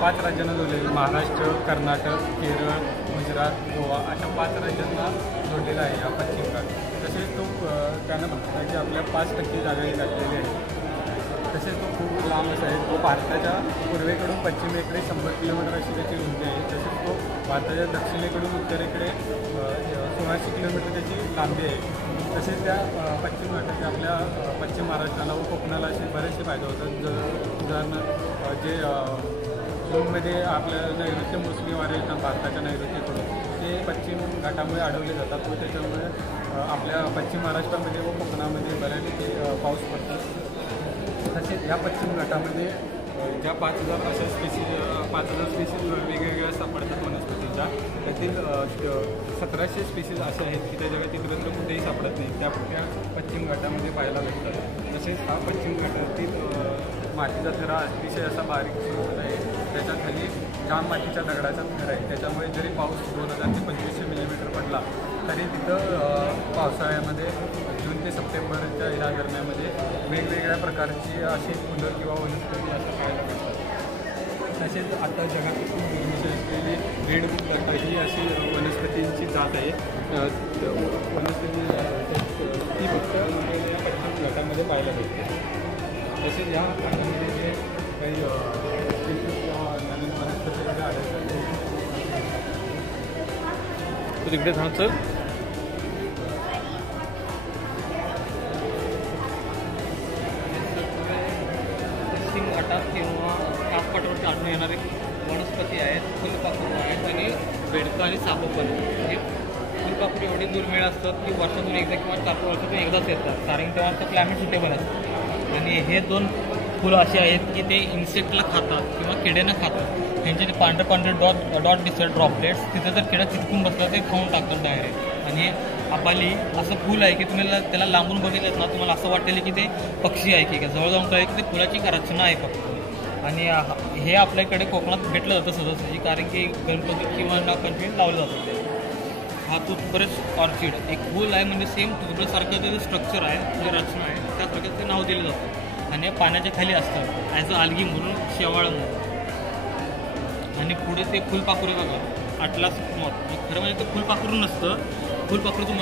5 राज्यांना जोडलेला, महाराष्ट्र, कर्नाटक, केरळ, गुजरात, गोवा अशा 5 राज्यांना जोडलेला आहे हा पश्चिम घाट. तसेच तो त्यानं भारताची आपल्या 5% जागा गाठलेली आहे. तसेच तो खूप लांब असा आहे. तो भारताच्या पूर्वेकडून पश्चिमेकडे 100 किलोमीटर अशी त्याची रुंदी आहे. तसेच तो भारताच्या दक्षिणेकडून उत्तरेकडे 1600 किलोमीटर त्याची लांबी आहे. तसेच त्या पश्चिम घाटाचे आपल्या पश्चिम महाराष्ट्राला व कोकणाला असे बरेचसे फायदे होतात. उदाहरणार्थ जे जूनमध्ये आपल्या नैऋत्य मोसमी वारे येतात भारताच्या नैऋत्येकडून, ते पश्चिम घाटामुळे अडवले जातात व त्याच्यामुळे आपल्या पश्चिम महाराष्ट्रामध्ये व कोकणामध्ये बऱ्यापैकी पाऊस पडतो. तसेच या पश्चिम घाटामध्ये ज्या 5000 अशा स्पेसीज वेगवेगळ्या सापडतात वनस्पतींच्या, त्यातील 1700 स्पेसीज असे आहेत की त्या जगात इतरत्र कुठेही सापडत नाही, त्या पश्चिम घाटामध्ये पाहायला भेटतात. तसेच हा पश्चिम घाटातील मातीचा थरा अतिशय असा बारीक स्वरूपात आहे. त्याच्या खाली जाम मातीच्या दगडाचा थर आहे. त्याच्यामुळे जरी पाऊस 2000 ते 2500 मिलीमीटर पडला तरी तिथं पावसाळ्यामध्ये जून ते सप्टेंबरच्या या दरम्यानमध्ये वेगवेगळ्या प्रकारची अशी फुलं किंवा वनस्पती असं पाहायला भेटतात. तसेच आता जगात खूप दुर्मिळ असलेली रेड लता ही अशी वनस्पतींची जात आहे. वनस्पती ती फक्त या पश्चिम घाटामध्ये पाहायला भेटते. तसेच या घाटामध्ये जे काही किंवा नवीन वनस्पती आढळतात तू तिकडे थांब सर. आढळून येणारे वनस्पती आहेत, फुलपाखरू आहेत आणि बेडकं आणि सापं पण आहेत. हे फुलपाखरू एवढे दुर्मिळ असतात की वर्षातून एकदा किंवा 4 वर्षातून एकदाच येतात, कारण तेव्हा क्लायमेट सुटेबल असतं. आणि हे 2 फुलं अशी आहेत की ते इन्सेक्टला खातात किंवा किड्यांना खातात. ह्यांचे ते पांढरे पांढरे डॉट दिसतात ड्रॉपलेट्स, तिथे जर किडा चिटकून बसला ते खाऊन टाकतात डायरेक्ट. आणि हे आपाली असं फुल आहे की तुम्हाला त्याला लांबून बघितलं ना तुम्हाला असं वाटेल की ते पक्षी आहे की जवळ जाऊन कळेल की ते फुलाची रचना आहे फक्त. आणि हे आपल्याकडे कोकणात भेटलं जातं सहजासहजी, कारण की गणपती किंवा नागपंचमीत लावलं जातं ते. हा टूथब्रश ऑर्चिड एक फूल आहे, म्हणजे सेम टूथब्रशसारखं जे स्ट्रक्चर आहे, जे रचना आहे त्या प्रकारचं ते नाव दिलं जातं. आणि हे पाण्याच्या खाली असतं ॲज अ आल्गी म्हणून, शेवाळ म्हणून. आणि पुढे ते फुलपाखरू बघा, अटलास मॉथ. खरं म्हणजे ते फुलपाखरू नसतं, फुलपाखरूची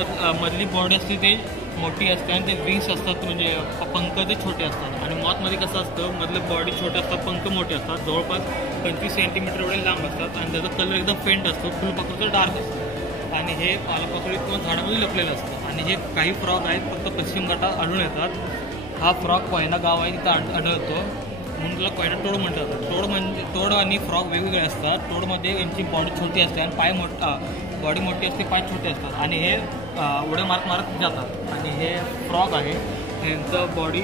मधली बॉडी असते ते मोठी असते आणि ते विंग्स असतात, म्हणजे पंख ते छोटे असतात. आणि मॉथमध्ये कसं असतं, मधलं बॉडी छोटे असतात, पंख मोठे असतात, जवळपास 25 सेंटीमीटर एवढे लांब असतात आणि त्याचा कलर एकदम फेंट असतो. फुलपाखरूचं डार्क असतं आणि हे पालपाखरू किंवा झाडामध्ये लपलेलं असतं. आणि हे काही फ्रॉग आहेत फक्त पश्चिम घाटात आढळून येतात. हा फ्रॉग कोयना गाव आहे तिथं आढळतो, म्हणून त्याला कोयना टोड म्हणतात. टोड आणि फ्रॉग वेगवेगळे असतात. टोडमध्ये यांची बॉडी छोटी असते आणि बॉडी मोठी असते, पाय छोटे असतात आणि हे उड्या मारत जातात. आणि हे फ्रॉग आहे, यांचं बॉडी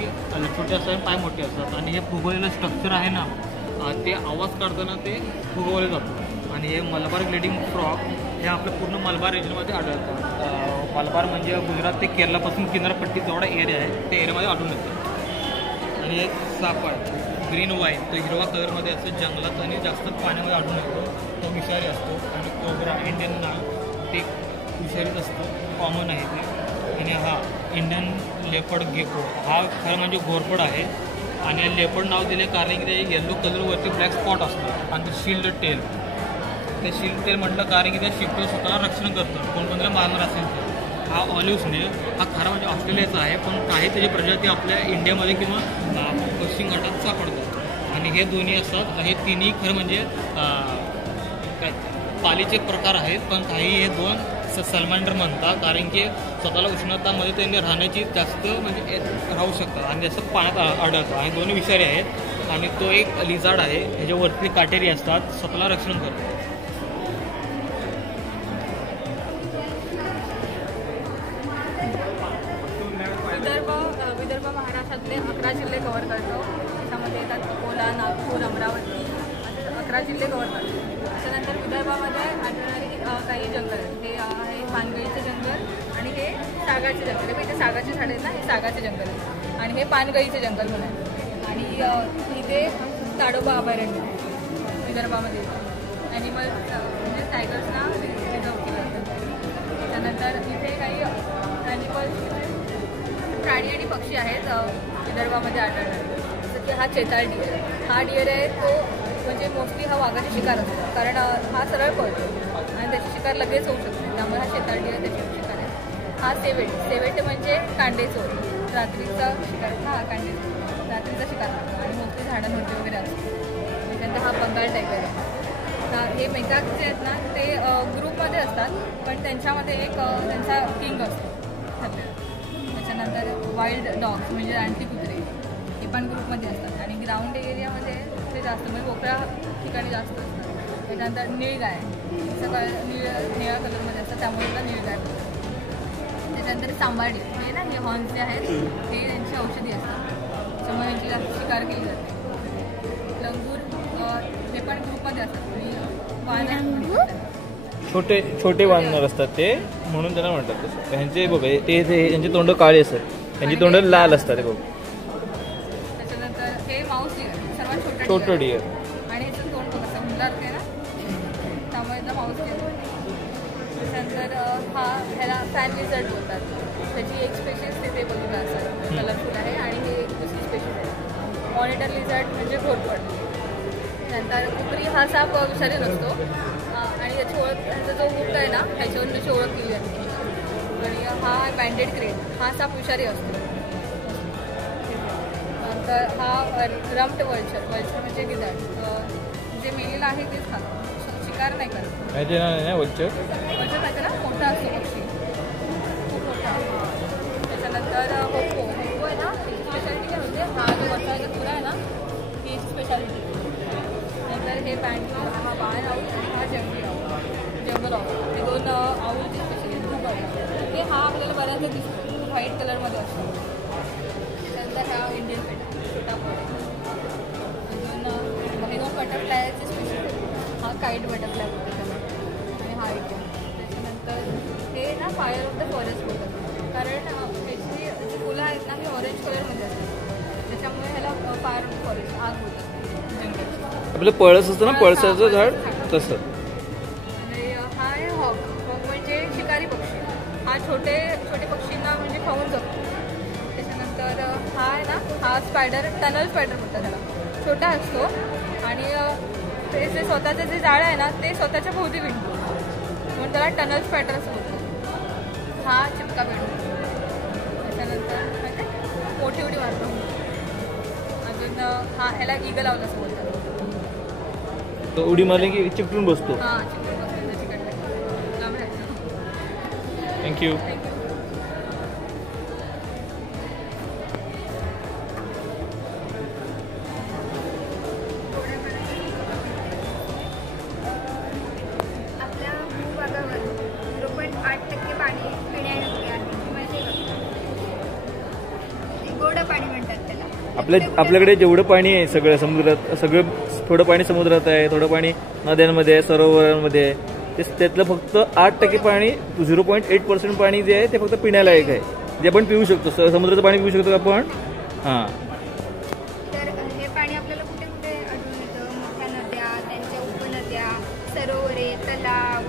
छोटे असतात आणि पाय मोठे असतात. आणि हे फुगवलेलं स्ट्रक्चर आहे ना, ते आवाज काढताना ते फुगवले जातं. आणि हे मलबार ग्लेडिंग फ्रॉग हे आपल्या पूर्ण मलबार रिजनमध्ये आढळतं. मलबार म्हणजे गुजरात ते केरळापासून किनारपट्टी जेवढा एरिया आहे त्या एरियामध्ये आढळून येतं. आणि एक सापड ग्रीन वाईन, तो हिरवा कलरमध्ये असतो, जंगलात आणि जास्त पाण्यामध्ये आढळून येतो. तो विषारी असतो. आणि कोब्रा इंडियन नाग ते विषारीच असतं, कॉमन आहे ते. आणि हा इंडियन लेपर्ड गेको, हा खरं म्हणजे घोरपड आहे. आणि लेपर्ड नाव दिले कारण की ते येल्लो कलरवरती ब्लॅक स्पॉट असतो. आणि शिल्ड टेल, ते शिल्ड टेल म्हटलं कारण की त्या शिफ्टवर स्वतःला रक्षण करतं, कोणकोणत्या मारणार असेल तर. हा ऑलिव्ह स्नेल, हा खरा म्हणजे ऑस्ट्रेलियाचा आहे, पण काही त्याची प्रजाती आपल्या इंडियामध्ये किंवा पश्चिम घाटात सापडतात. आणि हे दोन्ही असतात, हे तिन्ही खरं म्हणजे काय पालीचे प्रकार आहेत, पण काही हे 2 सलमांडर म्हणतात, कारण की स्वतःला उष्णतामध्ये त्यांनी राहण्याची जास्त म्हणजे राहू शकतात आणि जास्त पाण्यात आढळतं. आणि दोन्ही विषारी आहेत. आणि तो एक लिझार्ड आहे, ह्याच्यावरती काटेरी असतात, स्वतःला रक्षण करतो. विदर्भ महाराष्ट्रातले 11 जिल्हे कव्हर करतो. त्याच्यामध्ये येतात अकोला, नागपूर, अमरावती असे 11 जिल्हे कव्हर करतो. त्याच्यानंतर विदर्भामध्ये आढळणारी काही जंगल आहेत. ते आहे पानगळीचे जंगल आणि हे सागाचे जंगल आहे. इथे सागाचे झाड आहेत ना, हे सागाचे जंगल आहे. आणि हे पानगळीचे जंगल म्हणून आहे. आणि इथे ताडोबा अभयारण्य आहे विदर्भामध्ये. ॲनिमल म्हणजे टायगर्सना रिझर्व केलं जातं. त्यानंतर इथे काही ॲनिमल प्राणी आणि पक्षी आहेत विदर्भामध्ये आढळणारे. जसं की हा चेताळ डिअर, हा डिअर आहे तो म्हणजे मोस्टली हा वाघाची शिकार असतो, कारण हा सरळ पळतो आणि त्याची शिकार लगेच होऊ शकते, त्यामुळे हा चेताळ डिअर त्याची शिकार आहे. हा सेवेट म्हणजे कांडेचोर, रात्रीचा शिकार. हा कांडेचोर रात्रीचा शिकार करतो आणि मोस्टली झाडांवरती वगैरे असतो. त्यानंतर हा बंगाल टायगर आहे. हे मेकाक जे आहेत ना ते ग्रुपमध्ये असतात, पण त्यांच्यामध्ये एक त्यांचा किंग असतो. त्याच्यानंतर वाईल्ड डॉग्स म्हणजे रानटी कुत्रे, हे पण ग्रुपमध्ये असतात. आणि ग्राउंड एरियामध्ये ते जास्त म्हणजे मोकळ्या ठिकाणी जास्त असतात. त्याच्यानंतर निळगाय, सकाळ निळ्या कलरमध्ये असतात, त्यामुळे त्याला निळगाय बोलतात. त्याच्यानंतर सांबार्डी, हे ना हे हॉर्न्स जे आहेत हे त्यांची औषधी असतात, त्यामुळे यांची जास्त शिकार केली जाते. लंगूर हे पण ग्रुपमध्ये असतात आणि छोटे वानर असतात ते, म्हणून त्यांना म्हणतात तसं. त्यांचे बघा ते त्यांचे तोंड काळे असतात, त्यांची तोंड लाल असतात. बघ त्याच्यानंतर हे माऊस डिअर, सर्वात छोटं डिअर. आणि ह्याचं तोंड बघा मुलार ते ना, त्यामुळे याचा माऊस डिअर. त्याच्यानंतर ह्याला फॅन लिझर्ड बोलतात. त्याची एक स्पेशीज तिथे बघितलं असं कलरफुल आहे आणि हे एक दुसरी स्पेशीज आहे. मॉनिटर लिझर्ड म्हणजे घोरपड. त्यानंतर कुत्री हा साप विषारी नसतो आणि याची ओळख, ह्याचा जो मुक्त आहे ना ह्याच्यावरून त्याची ओळख केली जाते. आणि हा बँडेड क्रेन, हा साप विषारी असतो. नंतर हा रम्प्ड वल्चर म्हणजे गिधाड, जे मेलेलं आहे तेच खातो, शिकार नाही करत. वल्चर माहिती ना, मोठा असतो पक्षी, खूप मोठा. त्याच्यानंतर होको आहे ना, स्पेशालिटी काय म्हणजे हा जो वरचा पुरा आहे ना, ही स्पेशालिटी. हे बँड हा बाहेर आऊल आणि हा जंगल आऊल हे दोन आऊलचे स्पेशली खूप आवडतात. ते हा आपल्याला बऱ्याचदा दिसतो व्हाईट कलरमध्ये असतो. त्यानंतर हा इंडियन पेंट छोटा पॉट. अजून हे दोन बटरफ्लायचे स्पेशल. हा काईट बटरफ्लाय बोलतो त्याला आणि हा इंडियन. त्याच्यानंतर हे ना फायर ऑफ द फॉरेस्ट बोलतात कारण ह्याची जी फुलं आहेत ना ही ऑरेंज कलरमध्ये असतात त्याच्यामुळे ह्याला फायर ऑफ द फॉरेस्ट आग बोलतात जंगलाची. आपलं पळस असतं ना पळसाचं झाड तसं. आणि हा आहे हॉक. हॉक म्हणजे शिकारी पक्षी. हा छोटे छोटे पक्षींना म्हणजे खाऊन जगतो. त्याच्यानंतर हा आहे ना हा स्पायडर टनल स्पायडर बोलतात त्याला. छोटा असतो आणि ते जे स्वतःचं जे जाळं आहे ना ते स्वतःच्या भोवती विणतो म्हणून त्याला टनल स्पायडर असं बोलतो. हा चिपका विणतो. त्याच्यानंतर म्हणजे मोठी उडी मारतो. अजून हा ह्याला ईगल आऊल असं बोलतात. तो उडी मारली की चिपटून बसतो. हां चिपकून बसतो त्याच्याकडे लांब राहायचं. थँक्यू. आपल्या भूभागावर 0.8% पाणी पिण्यायोग्य आहे. माहिती आहे का? गोडं पाणी म्हणतात त्याला. आपल्याकडे जेवढं पाणी आहे सगळं समुद्रात सगळं थोडं पाणी समुद्रात आहे थोडं पाणी नद्यांमध्ये सरोवरांमध्ये आहे त्यातलं फक्त 8% पाणी 0.8% पाणी जे आहे ते फक्त पिण्यालायक आहे जे आपण पिऊ शकतो. समुद्राचं पाणी पिऊ शकतो आपण. हां तर हे पाणी आपल्याला कुठे कुठे आढळून येतं? मोठ्या नद्या त्यांच्या उपनद्या सरोवरे तलाव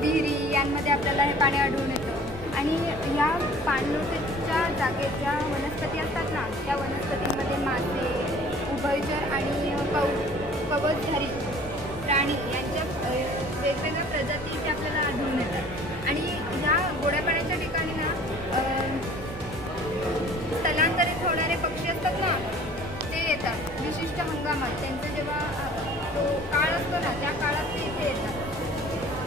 विहिरी यांमध्ये आपल्याला हे पाणी आढळून येतं. आणि या पाणलोटेच्या जागेत ज्या वनस्पती असतात ना त्या वनस्पतींमध्ये मासे उभयचर आणि कवचधारी प्राणी यांच्या वेगवेगळ्या प्रजाती इथे आपल्याला आढळून येतात. आणि या गोड्या पाण्याच्या ठिकाणी ना स्थलांतरित होणारे पक्षी असतात ना ते येतात विशिष्ट हंगामात. त्यांचा जेव्हा तो काळ असतो ना त्या काळात ते इथे येतात.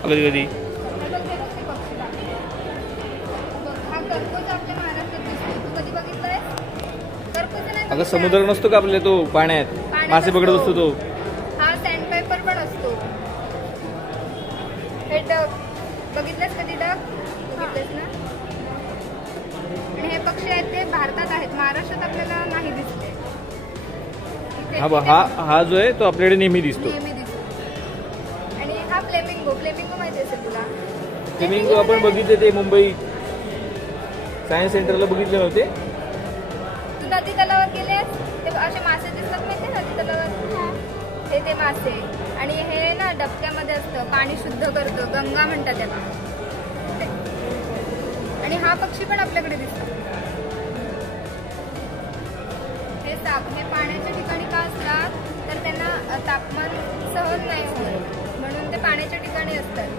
कधी कधी ते पक्षी हा कर्कोच आपल्या महाराष्ट्रात दिसतो. तू कधी बघितलाय कर्कोच? नाही अगं समुद्र नसतो का आपल्या तो पाण्यात मासे पकडत असतो तो. हा सँडपेपर पण असतो. हे डक बघितलंस कधी? डक बघितलंस ना? आणि हे पक्षी आहेत ते भारतात आहेत महाराष्ट्रात आपल्याला नाही दिसते. हा जो आहे तो आपल्याकडे नेहमी दिसतो. आणि हा फ्लेमिंगो. फ्लेमिंगो माहिती असेल तुला? फ्लेमिंगो आपण बघितले ते मुंबई सायन्स सेंटरला बघितले नव्हते. तू नदी तलावात गेलेस ते असे मासे दिसतात माहिती नदी तलावात? हे ते मासे. आणि हे ना डबक्यामध्ये असतं पाणी शुद्ध करतं गंगा म्हणतात त्याला. आणि हा पक्षी पण आपल्याकडे दिसतो. हे साप हे पाण्याच्या ठिकाणी का असतात तर त्यांना तापमान सहन नाही होत म्हणून ते पाण्याच्या ठिकाणी असतात.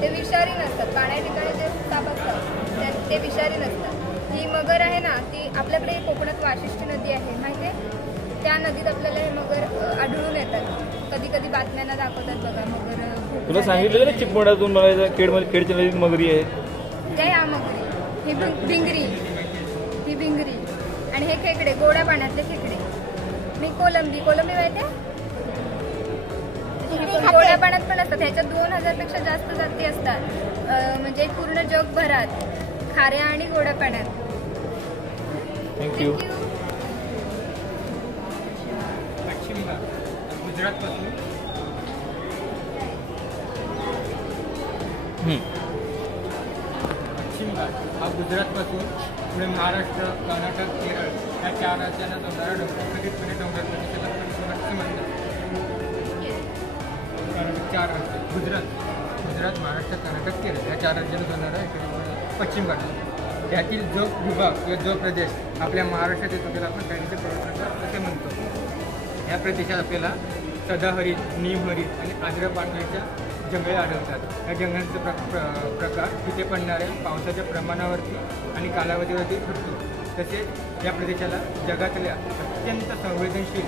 ते विषारी नसतात. पाण्याच्या ठिकाणी जे साप असतात ते विषारी नसतात. ही मगर आहे ना ती आपल्याकडे कोकणात वाशिष्ठी नदी आहे माहिती आहे? त्या नदीत आपल्याला हे मगर आढळून येतात. कधी कधी बातम्यांना दाखवतात बघा मगर. तुला सांगितलं ना चिपमोडातून मला खेडच्या नदीत मगरी आहे. त्या या मगरी ही भिंगरी. ही भिंगरी. आणि हे खेकडे गोड्या पाण्यातले खेकडे. मी कोलंबी माहिती आहे? गोड्या पाण्यात पण असतात. ह्याच्यात 2000 पेक्षा जास्त जाती असतात म्हणजे पूर्ण जगभरात खाऱ्या आणि गोड्या पाण्यात. थँक्यू. पश्चिम घाट गुजरातपासून पश्चिम घाट हा गुजरातपासून पुढे महाराष्ट्र कर्नाटक केरळ या 4 राज्यांना जोडणारा डोंगर कधीपणे डोंगर प्रदेशाला पश्चिम म्हणतात. 4 राज्य गुजरात महाराष्ट्र कर्नाटक केरळ या 4 राज्यांना जोडणारा पश्चिम घाट. यातील जो विभाग किंवा जो प्रदेश आपल्या महाराष्ट्रात येतो त्याला आपण पॅरीचे पर्वतरांगा असे म्हणतो. या प्रदेशात आपल्याला सदाहरित निमहरित आणि आर्द्र पानगळीच्या जंगले आढळतात. या जंगलांचे प्रकार तिथे पडणाऱ्या पावसाच्या प्रमाणावरती आणि कालावधीवरती ठरतो. तसेच या प्रदेशाला जगातल्या अत्यंत संवेदनशील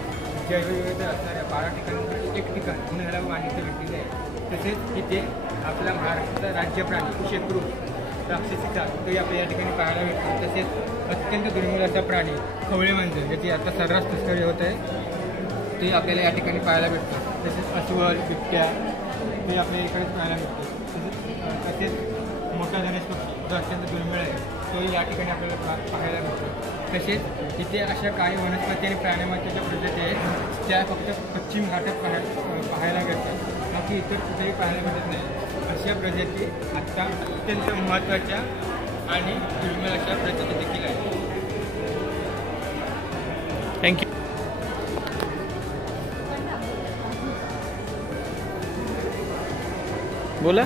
जैवविविधता असणाऱ्या 12 ठिकाणांपैकी एक ठिकाण म्हणून ह्याला मान्यता भेटलेली आहे. तसेच तिथे आपला महाराष्ट्राचा राज्य प्राणी शेकडो राक्षसीचा तोही आपल्या या ठिकाणी पाहायला भेटतो. तसेच अत्यंत दुर्मिळ असा प्राणी खवळे मांजर ज्याची आता सर्रास तस्करी होत आहे ते आपल्याला या ठिकाणी पाहायला भेटतो. तसेच अस्वल बिबट्या हे आपल्या इकडे पाहायला मिळते. तसेच मोठा धनेश पक्षी जो अत्यंत दुर्मिळ आहे तोही या ठिकाणी आपल्याला पाहायला मिळतो. तसेच इथे अशा काही वनस्पती आणि प्राणीमात्राच्या प्रजाती आहेत त्या फक्त पश्चिम घाटात पाहायला मिळतात, बाकी इतर कुठेही पाहायला मिळत नाही. अशा प्रजाती आत्ता अत्यंत महत्त्वाच्या आणि दुर्मिळ अशा प्रजाती देखील आहेत. थँक्यू. बोला.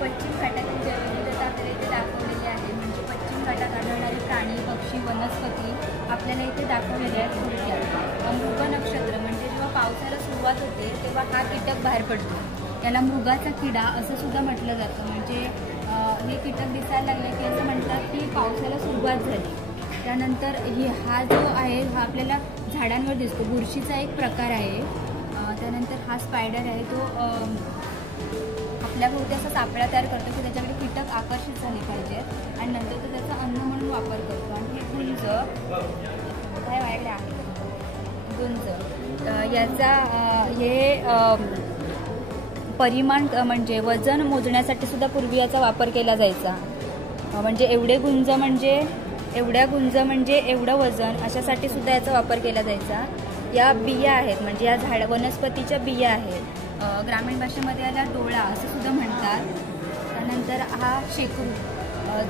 पश्चिम घाटातील जैवविविधता आपल्याला इथे दाखवलेली आहे. म्हणजे पश्चिम घाटात आढळणारे प्राणी, पक्षी, वनस्पती आपल्याला इथे दाखवलेले आहेत थोडक्यात. मृग नक्षत्र म्हणजे जेव्हा पावसाला सुरुवात होते तेव्हा हा कीटक बाहेर पडतो. याला मृगाचा किडा असं सुद्धा म्हटलं जातं. म्हणजे हे कीटक दिसायला लागले की असं म्हणतात की पावसाला सुरुवात झाली. त्यानंतर हा जो आहे हा आपल्याला झाडांवर दिसतो. बुरशीचा एक प्रकार आहे. त्यानंतर हा स्पायडर आहे तो आपल्याभोवती असा सापळा तयार करतो की त्याच्याकडे कीटक आकर्षित झाले पाहिजेत आणि नंतर तो त्याचा अन्न म्हणून वापर करतो. आणि हे गुंज काय माझ्याकडे आहे गुंज याचा हे परिमाण म्हणजे वजन मोजण्यासाठी सुद्धा पूर्वी याचा वापर केला जायचा. म्हणजे एवढ्या गुंज म्हणजे एवढं वजन अशासाठी सुद्धा याचा वापर केला जायचा. या बिया आहेत म्हणजे या वनस्पतीच्या बिया आहेत. ग्रामीण भाषेमध्ये याला डोळा असं सुद्धा म्हणतात. त्यानंतर हा शेकरू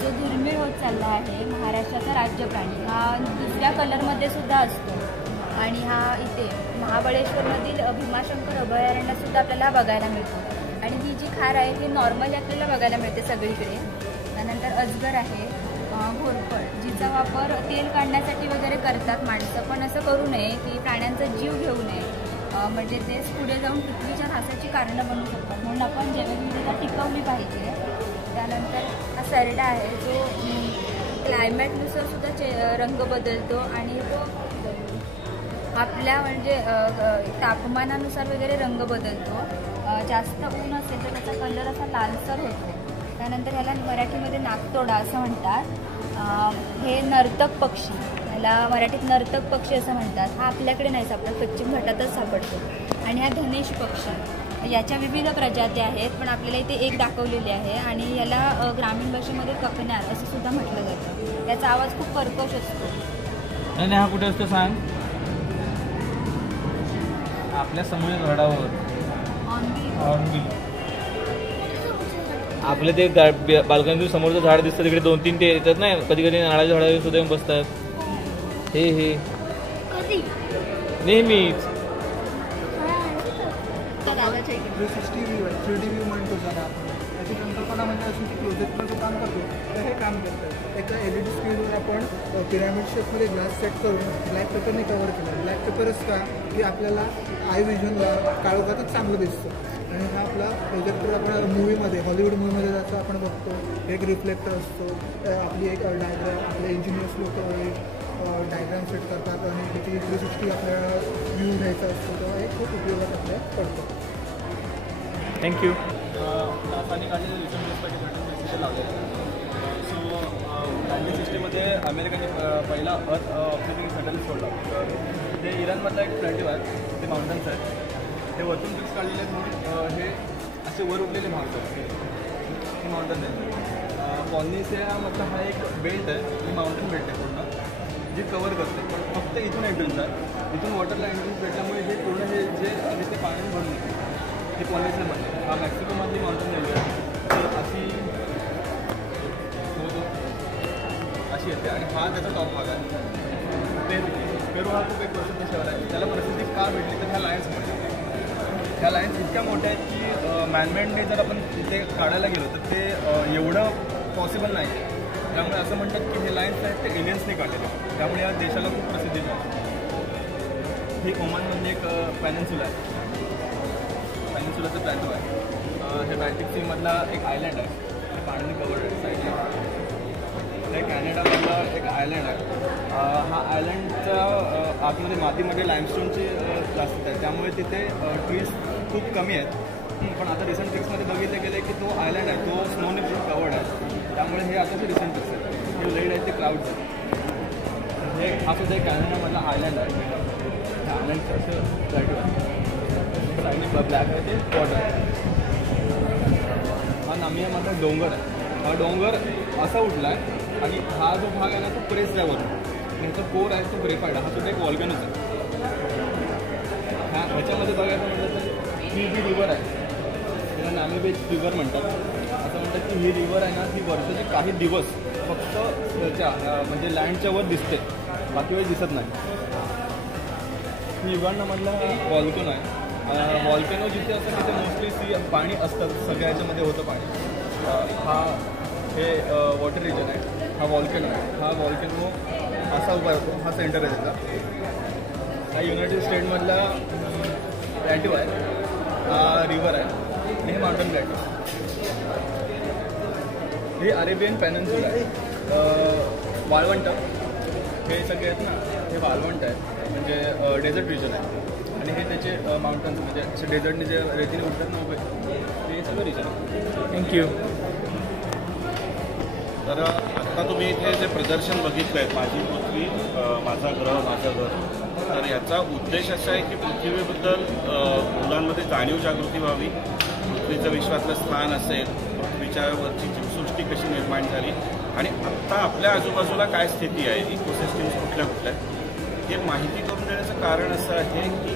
जो दुर्मिळ होत चालला आहे. महाराष्ट्राचा राज्य प्राणी हा दुसऱ्या कलरमध्ये सुद्धा असतो. आणि हा इथे महाबळेश्वरमधील भीमाशंकर अभयारण्यात सुद्धा आपल्याला बघायला मिळतो. आणि ही जी खार आहे ही नॉर्मली आपल्याला बघायला मिळते सगळीकडे. त्यानंतर अजगर आहे. घोरपड जिचा वापर तेल काढण्यासाठी वगैरे करतात माणसं, पण असं करू नये की प्राण्यांचा जीव घेऊ नये. म्हणजे तेच पुढे जाऊन पृथ्वीच्या ऱ्हासाची कारणं बनू शकतात. म्हणून आपण जैवविविधता टिकवली पाहिजे. त्यानंतर हा सरडा आहे जो क्लायमेटनुसार सुद्धा रंग बदलतो आणि तो आपल्या म्हणजे तापमानानुसार वगैरे रंग बदलतो. जास्त ऊन असेल तर त्याचा कलर असा लालसर होतो. त्यानंतर ह्याला मराठीमध्ये नागतोडा असं म्हणतात. हे नर्तक पक्षी, ह्याला मराठीत नर्तक पक्षी असं म्हणतात. हा आपल्याकडे नाही सापडत, पश्चिम घाटातच सापडतो. आणि हा धनेश पक्षी याच्या विविध प्रजाती आहेत पण आपल्याला इथे एक दाखवलेली आहे. आणि याला ग्रामीण भाषेमध्ये कपनार असं सुद्धा म्हटलं जातं. याचा आवाज खूप कर्कश असतो. आणि हा कुठे असतो सांग? आपल्या समोर झाडावर आपलं ते बाल्कनीतून समोरचं झाड दिसतं तिकडे 2-3 ते येतात ना. कधी कधी नारळाच्या झाडावर सुद्धा येऊन बसतात. हे नेहमीच 360 व्ह्यू आहे, 3D व्ह्यू म्हणतो ज्याला आपण. त्याची संकल्पना म्हणजे अशी की प्रोजेक्टवर जे काम करतो तर हे काम करतं. एका LED स्क्रीनवर आपण पिरॅमिड शेपमध्ये ग्लास सेट करून ब्लॅक पेपरने कव्हर केलं. ब्लॅक पेपरच का की आपल्याला आय विजनला काळोखातच चांगलं दिसतं. आणि हा आपला प्रोजेक्टर आपण मूवीमध्ये हॉलिवूड मूवीमध्ये जसं आपण बघतो एक रिफ्लेक्टर असतो. आपली एक डायग्राम आपले इंजिनियर्स लोक डायग्राम सेट करतात आणि त्याची 360 आपल्याला व्ह्यू घ्यायचा असतो तेव्हा हे खूप उपयोगात आपल्याला पडतो. थँक्यू. नासाने काढलेले रिसर्च बेससाठी लँडिंग सिस्टम लावलेलं. सो लँडिंग सिस्टीममध्ये अमेरिकेने पहिला अर्थ ऑब्झर्विंग सॅटेलाइट सोडला. ते इराणमधला एक प्लॅटिव आहे, ते माउंटन्स आहेत. हे वरतून पिक्स काढलेले आहेत म्हणून हे असे वर उरलेले भाग आहेत. हे माउंटन आहे. पॉलिनेशियामधला हा एक बेल्ट आहे, ही माउंटन बेल्ट आहे पूर्ण जी कवर करते. पण फक्त इथून एंट्रन्स आहे. इथून वॉटरला एंट्रन्स भेटल्यामुळे हे पूर्ण हे जे आहे ते पाण्याने भरून येते. हे पॉलिनेशियामध्ये हा मेक्सिकोमधली माउंटन रेल्वे आहे. तर अशी येते आणि हा त्याचा टॉप भाग आहे. पेरू हा खूप एक प्रसिद्ध शहर आहे. त्याला प्रसिद्धी का भेटली तर ह्या लायन्समध्ये. ह्या लाईन्स इतक्या मोठ्या आहेत की मॅनमेडने जर आपण तिथे काढायला गेलो तर ते एवढं पॉसिबल नाही आहे. त्यामुळे असं म्हणतात की हे लाईन्स आहेत ते एलियन्सने काढलेले. त्यामुळे या देशाला खूप प्रसिद्धी आहे. ही ओमानमधली एक पॅनिन्सुला आहे. पॅनिन्सुलाचं प्लॅटो आहे. हे बॅल्टिक सीमधला एक आयलँड आहे. हे पाण्याने कवर्ड आहे साईडला. हे कॅनडामधला एक आयलँड आहे. हा आयलँडच्या आतमध्ये मातीमध्ये लाईमस्टोनचे जास्त आहे. त्यामुळे तिथे ट्रीज खूप कमी आहेत. पण आता रिसेंट पिक्समध्ये बघितलं गेलं की तो आयलँड आहे तो स्नोने पूर्ण कवर्ड आहे. त्यामुळे हे आताचे रिसेंट पिक्स आहेत. हे लेड आहेत ते क्लाउड्स आहेत. हे हा सुद्धा एक कॅनडामधला आयलँड आहे. आनंद असं साईडने ब्लॅक आहे ते वॉटर. हा नामियामाचा डोंगर आहे. हा डोंगर असा उठला आहे आणि हा जो भाग आहे ना तो प्रेस आहे वरून आणि ह्याचा कोर आहे तो ग्रेफाईड. हा सुद्धा एक वॉल्कॅनोच आहे. ह्याच्यामध्ये बघायचं म्हटलं तर ही जी रिव्हर आहे त्याला नामेबेच रिव्हर म्हणतात. असं म्हणतात की ही रिव्हर आहे ना ही वर्षाचे काही दिवस फक्त त्याच्या म्हणजे लँडच्या वर दिसते, बाकी वेळ दिसत नाही. ही युगांडामधला वॉल्कॅनो आहे. वॉल्कॅनो जिथे असतं तिथे मोस्टली पाणी असतं, सगळ्या ह्याच्यामध्ये होतं पाणी. हा हे वॉटर रिजन आहे. हा वॉल्कॅनो आहे. हा वॉल्कॅनो असा उभा होतो. हा सेंटर आहे त्याचा. हा युनायटेड स्टेटमधला प्लॅट्यू आहे. हा रिव्हर आहे आणि हे माउंटन प्लॅट्यू. हे अरेबियन पॅनन्सुला आहे. वाळवंट हे सगळे आहेत ना, हे वाळवंट आहे म्हणजे डेझर्ट रिजन आहे आणि हे त्याचे माउंटन्स म्हणजे असे डेझर्टने जे रेतीने उठतात ना उभे ते सगळं रिजन आहे. थँक्यू. तर आत्ता तुम्ही इथे जे प्रदर्शन बघितलं आहे माझी पृथ्वी माझा ग्रह माझं घर, तर याचा उद्देश असा आहे की पृथ्वीबद्दल मुलांमध्ये जाणीव जागृती व्हावी. पृथ्वीचं विश्वातलं स्थान असेल, पृथ्वीच्या वरची जीवसृष्टी कशी निर्माण झाली आणि आत्ता आपल्या आजूबाजूला काय स्थिती आहे, इकोसिस्टम्स कुठल्या कुठल्या, हे माहिती करून देण्याचं कारण असं आहे की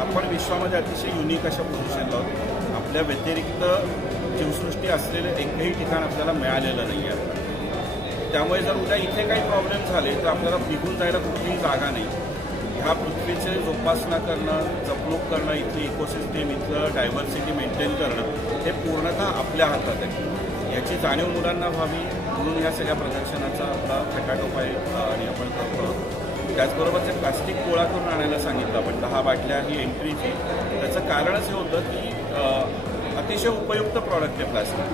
आपण विश्वामध्ये अतिशय युनिक अशा पोझिशनला आहोत. आपल्या व्यतिरिक्त जीवसृष्टी असलेलं एकही ठिकाण आपल्याला मिळालेलं नाही आहे. त्यामुळे जर उद्या इथे काही प्रॉब्लेम झाले तर आपल्याला निघून जायला कुठलीही जागा नाही. ह्या पृथ्वीचे जोपासना करणं, जपणूक करणं, इथली इकोसिस्टीम, इथलं डायव्हर्सिटी मेंटेन करणं हे पूर्णतः आपल्या हातात आहे. याची जाणीव मुलांना व्हावी म्हणून या सगळ्या प्रदर्शनाचा आपला खटाटोप आहे आणि आपण करतो. त्याचबरोबर जे प्लास्टिक गोळा करून आणायला सांगितलं आपण 10 बाटल्या ही एंट्रीची, त्याचं कारणच हे होतं की अतिशय उपयुक्त प्रॉडक्ट आहे प्लास्टिक,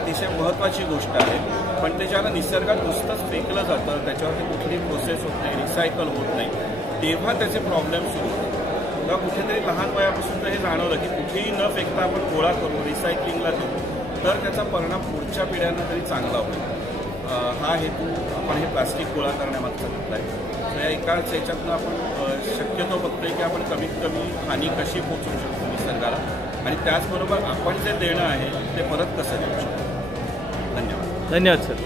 अतिशय महत्त्वाची गोष्ट आहे. पण ते ज्याला निसर्गात नुसतंच फेकलं जातं, त्याच्यावरती कुठली प्रोसेस होत नाही, रिसायकल होत नाही, तेव्हा त्याचे प्रॉब्लेम सुरू होतात. तेव्हा कुठेतरी लहान वयापासून हे जाणवलं की कुठेही न फेकता आपण गोळा करू, रिसायकलिंगला देऊ, तर त्याचा परिणाम पुढच्या पिढ्यांना तरी चांगला होईल. हा हेतू आपण हे प्लास्टिक गोळा करण्यामागचा घेतला आहे. तर या एकाच याच्यातनं आपण शक्यतो बघतोय की आपण कमीत कमी हानी कशी पोहोचवू शकतो निसर्गाला आणि त्याचबरोबर आपण जे देणं आहे ते परत कसं देऊ शकतो. धन्यवाद. धन्यवाद सर.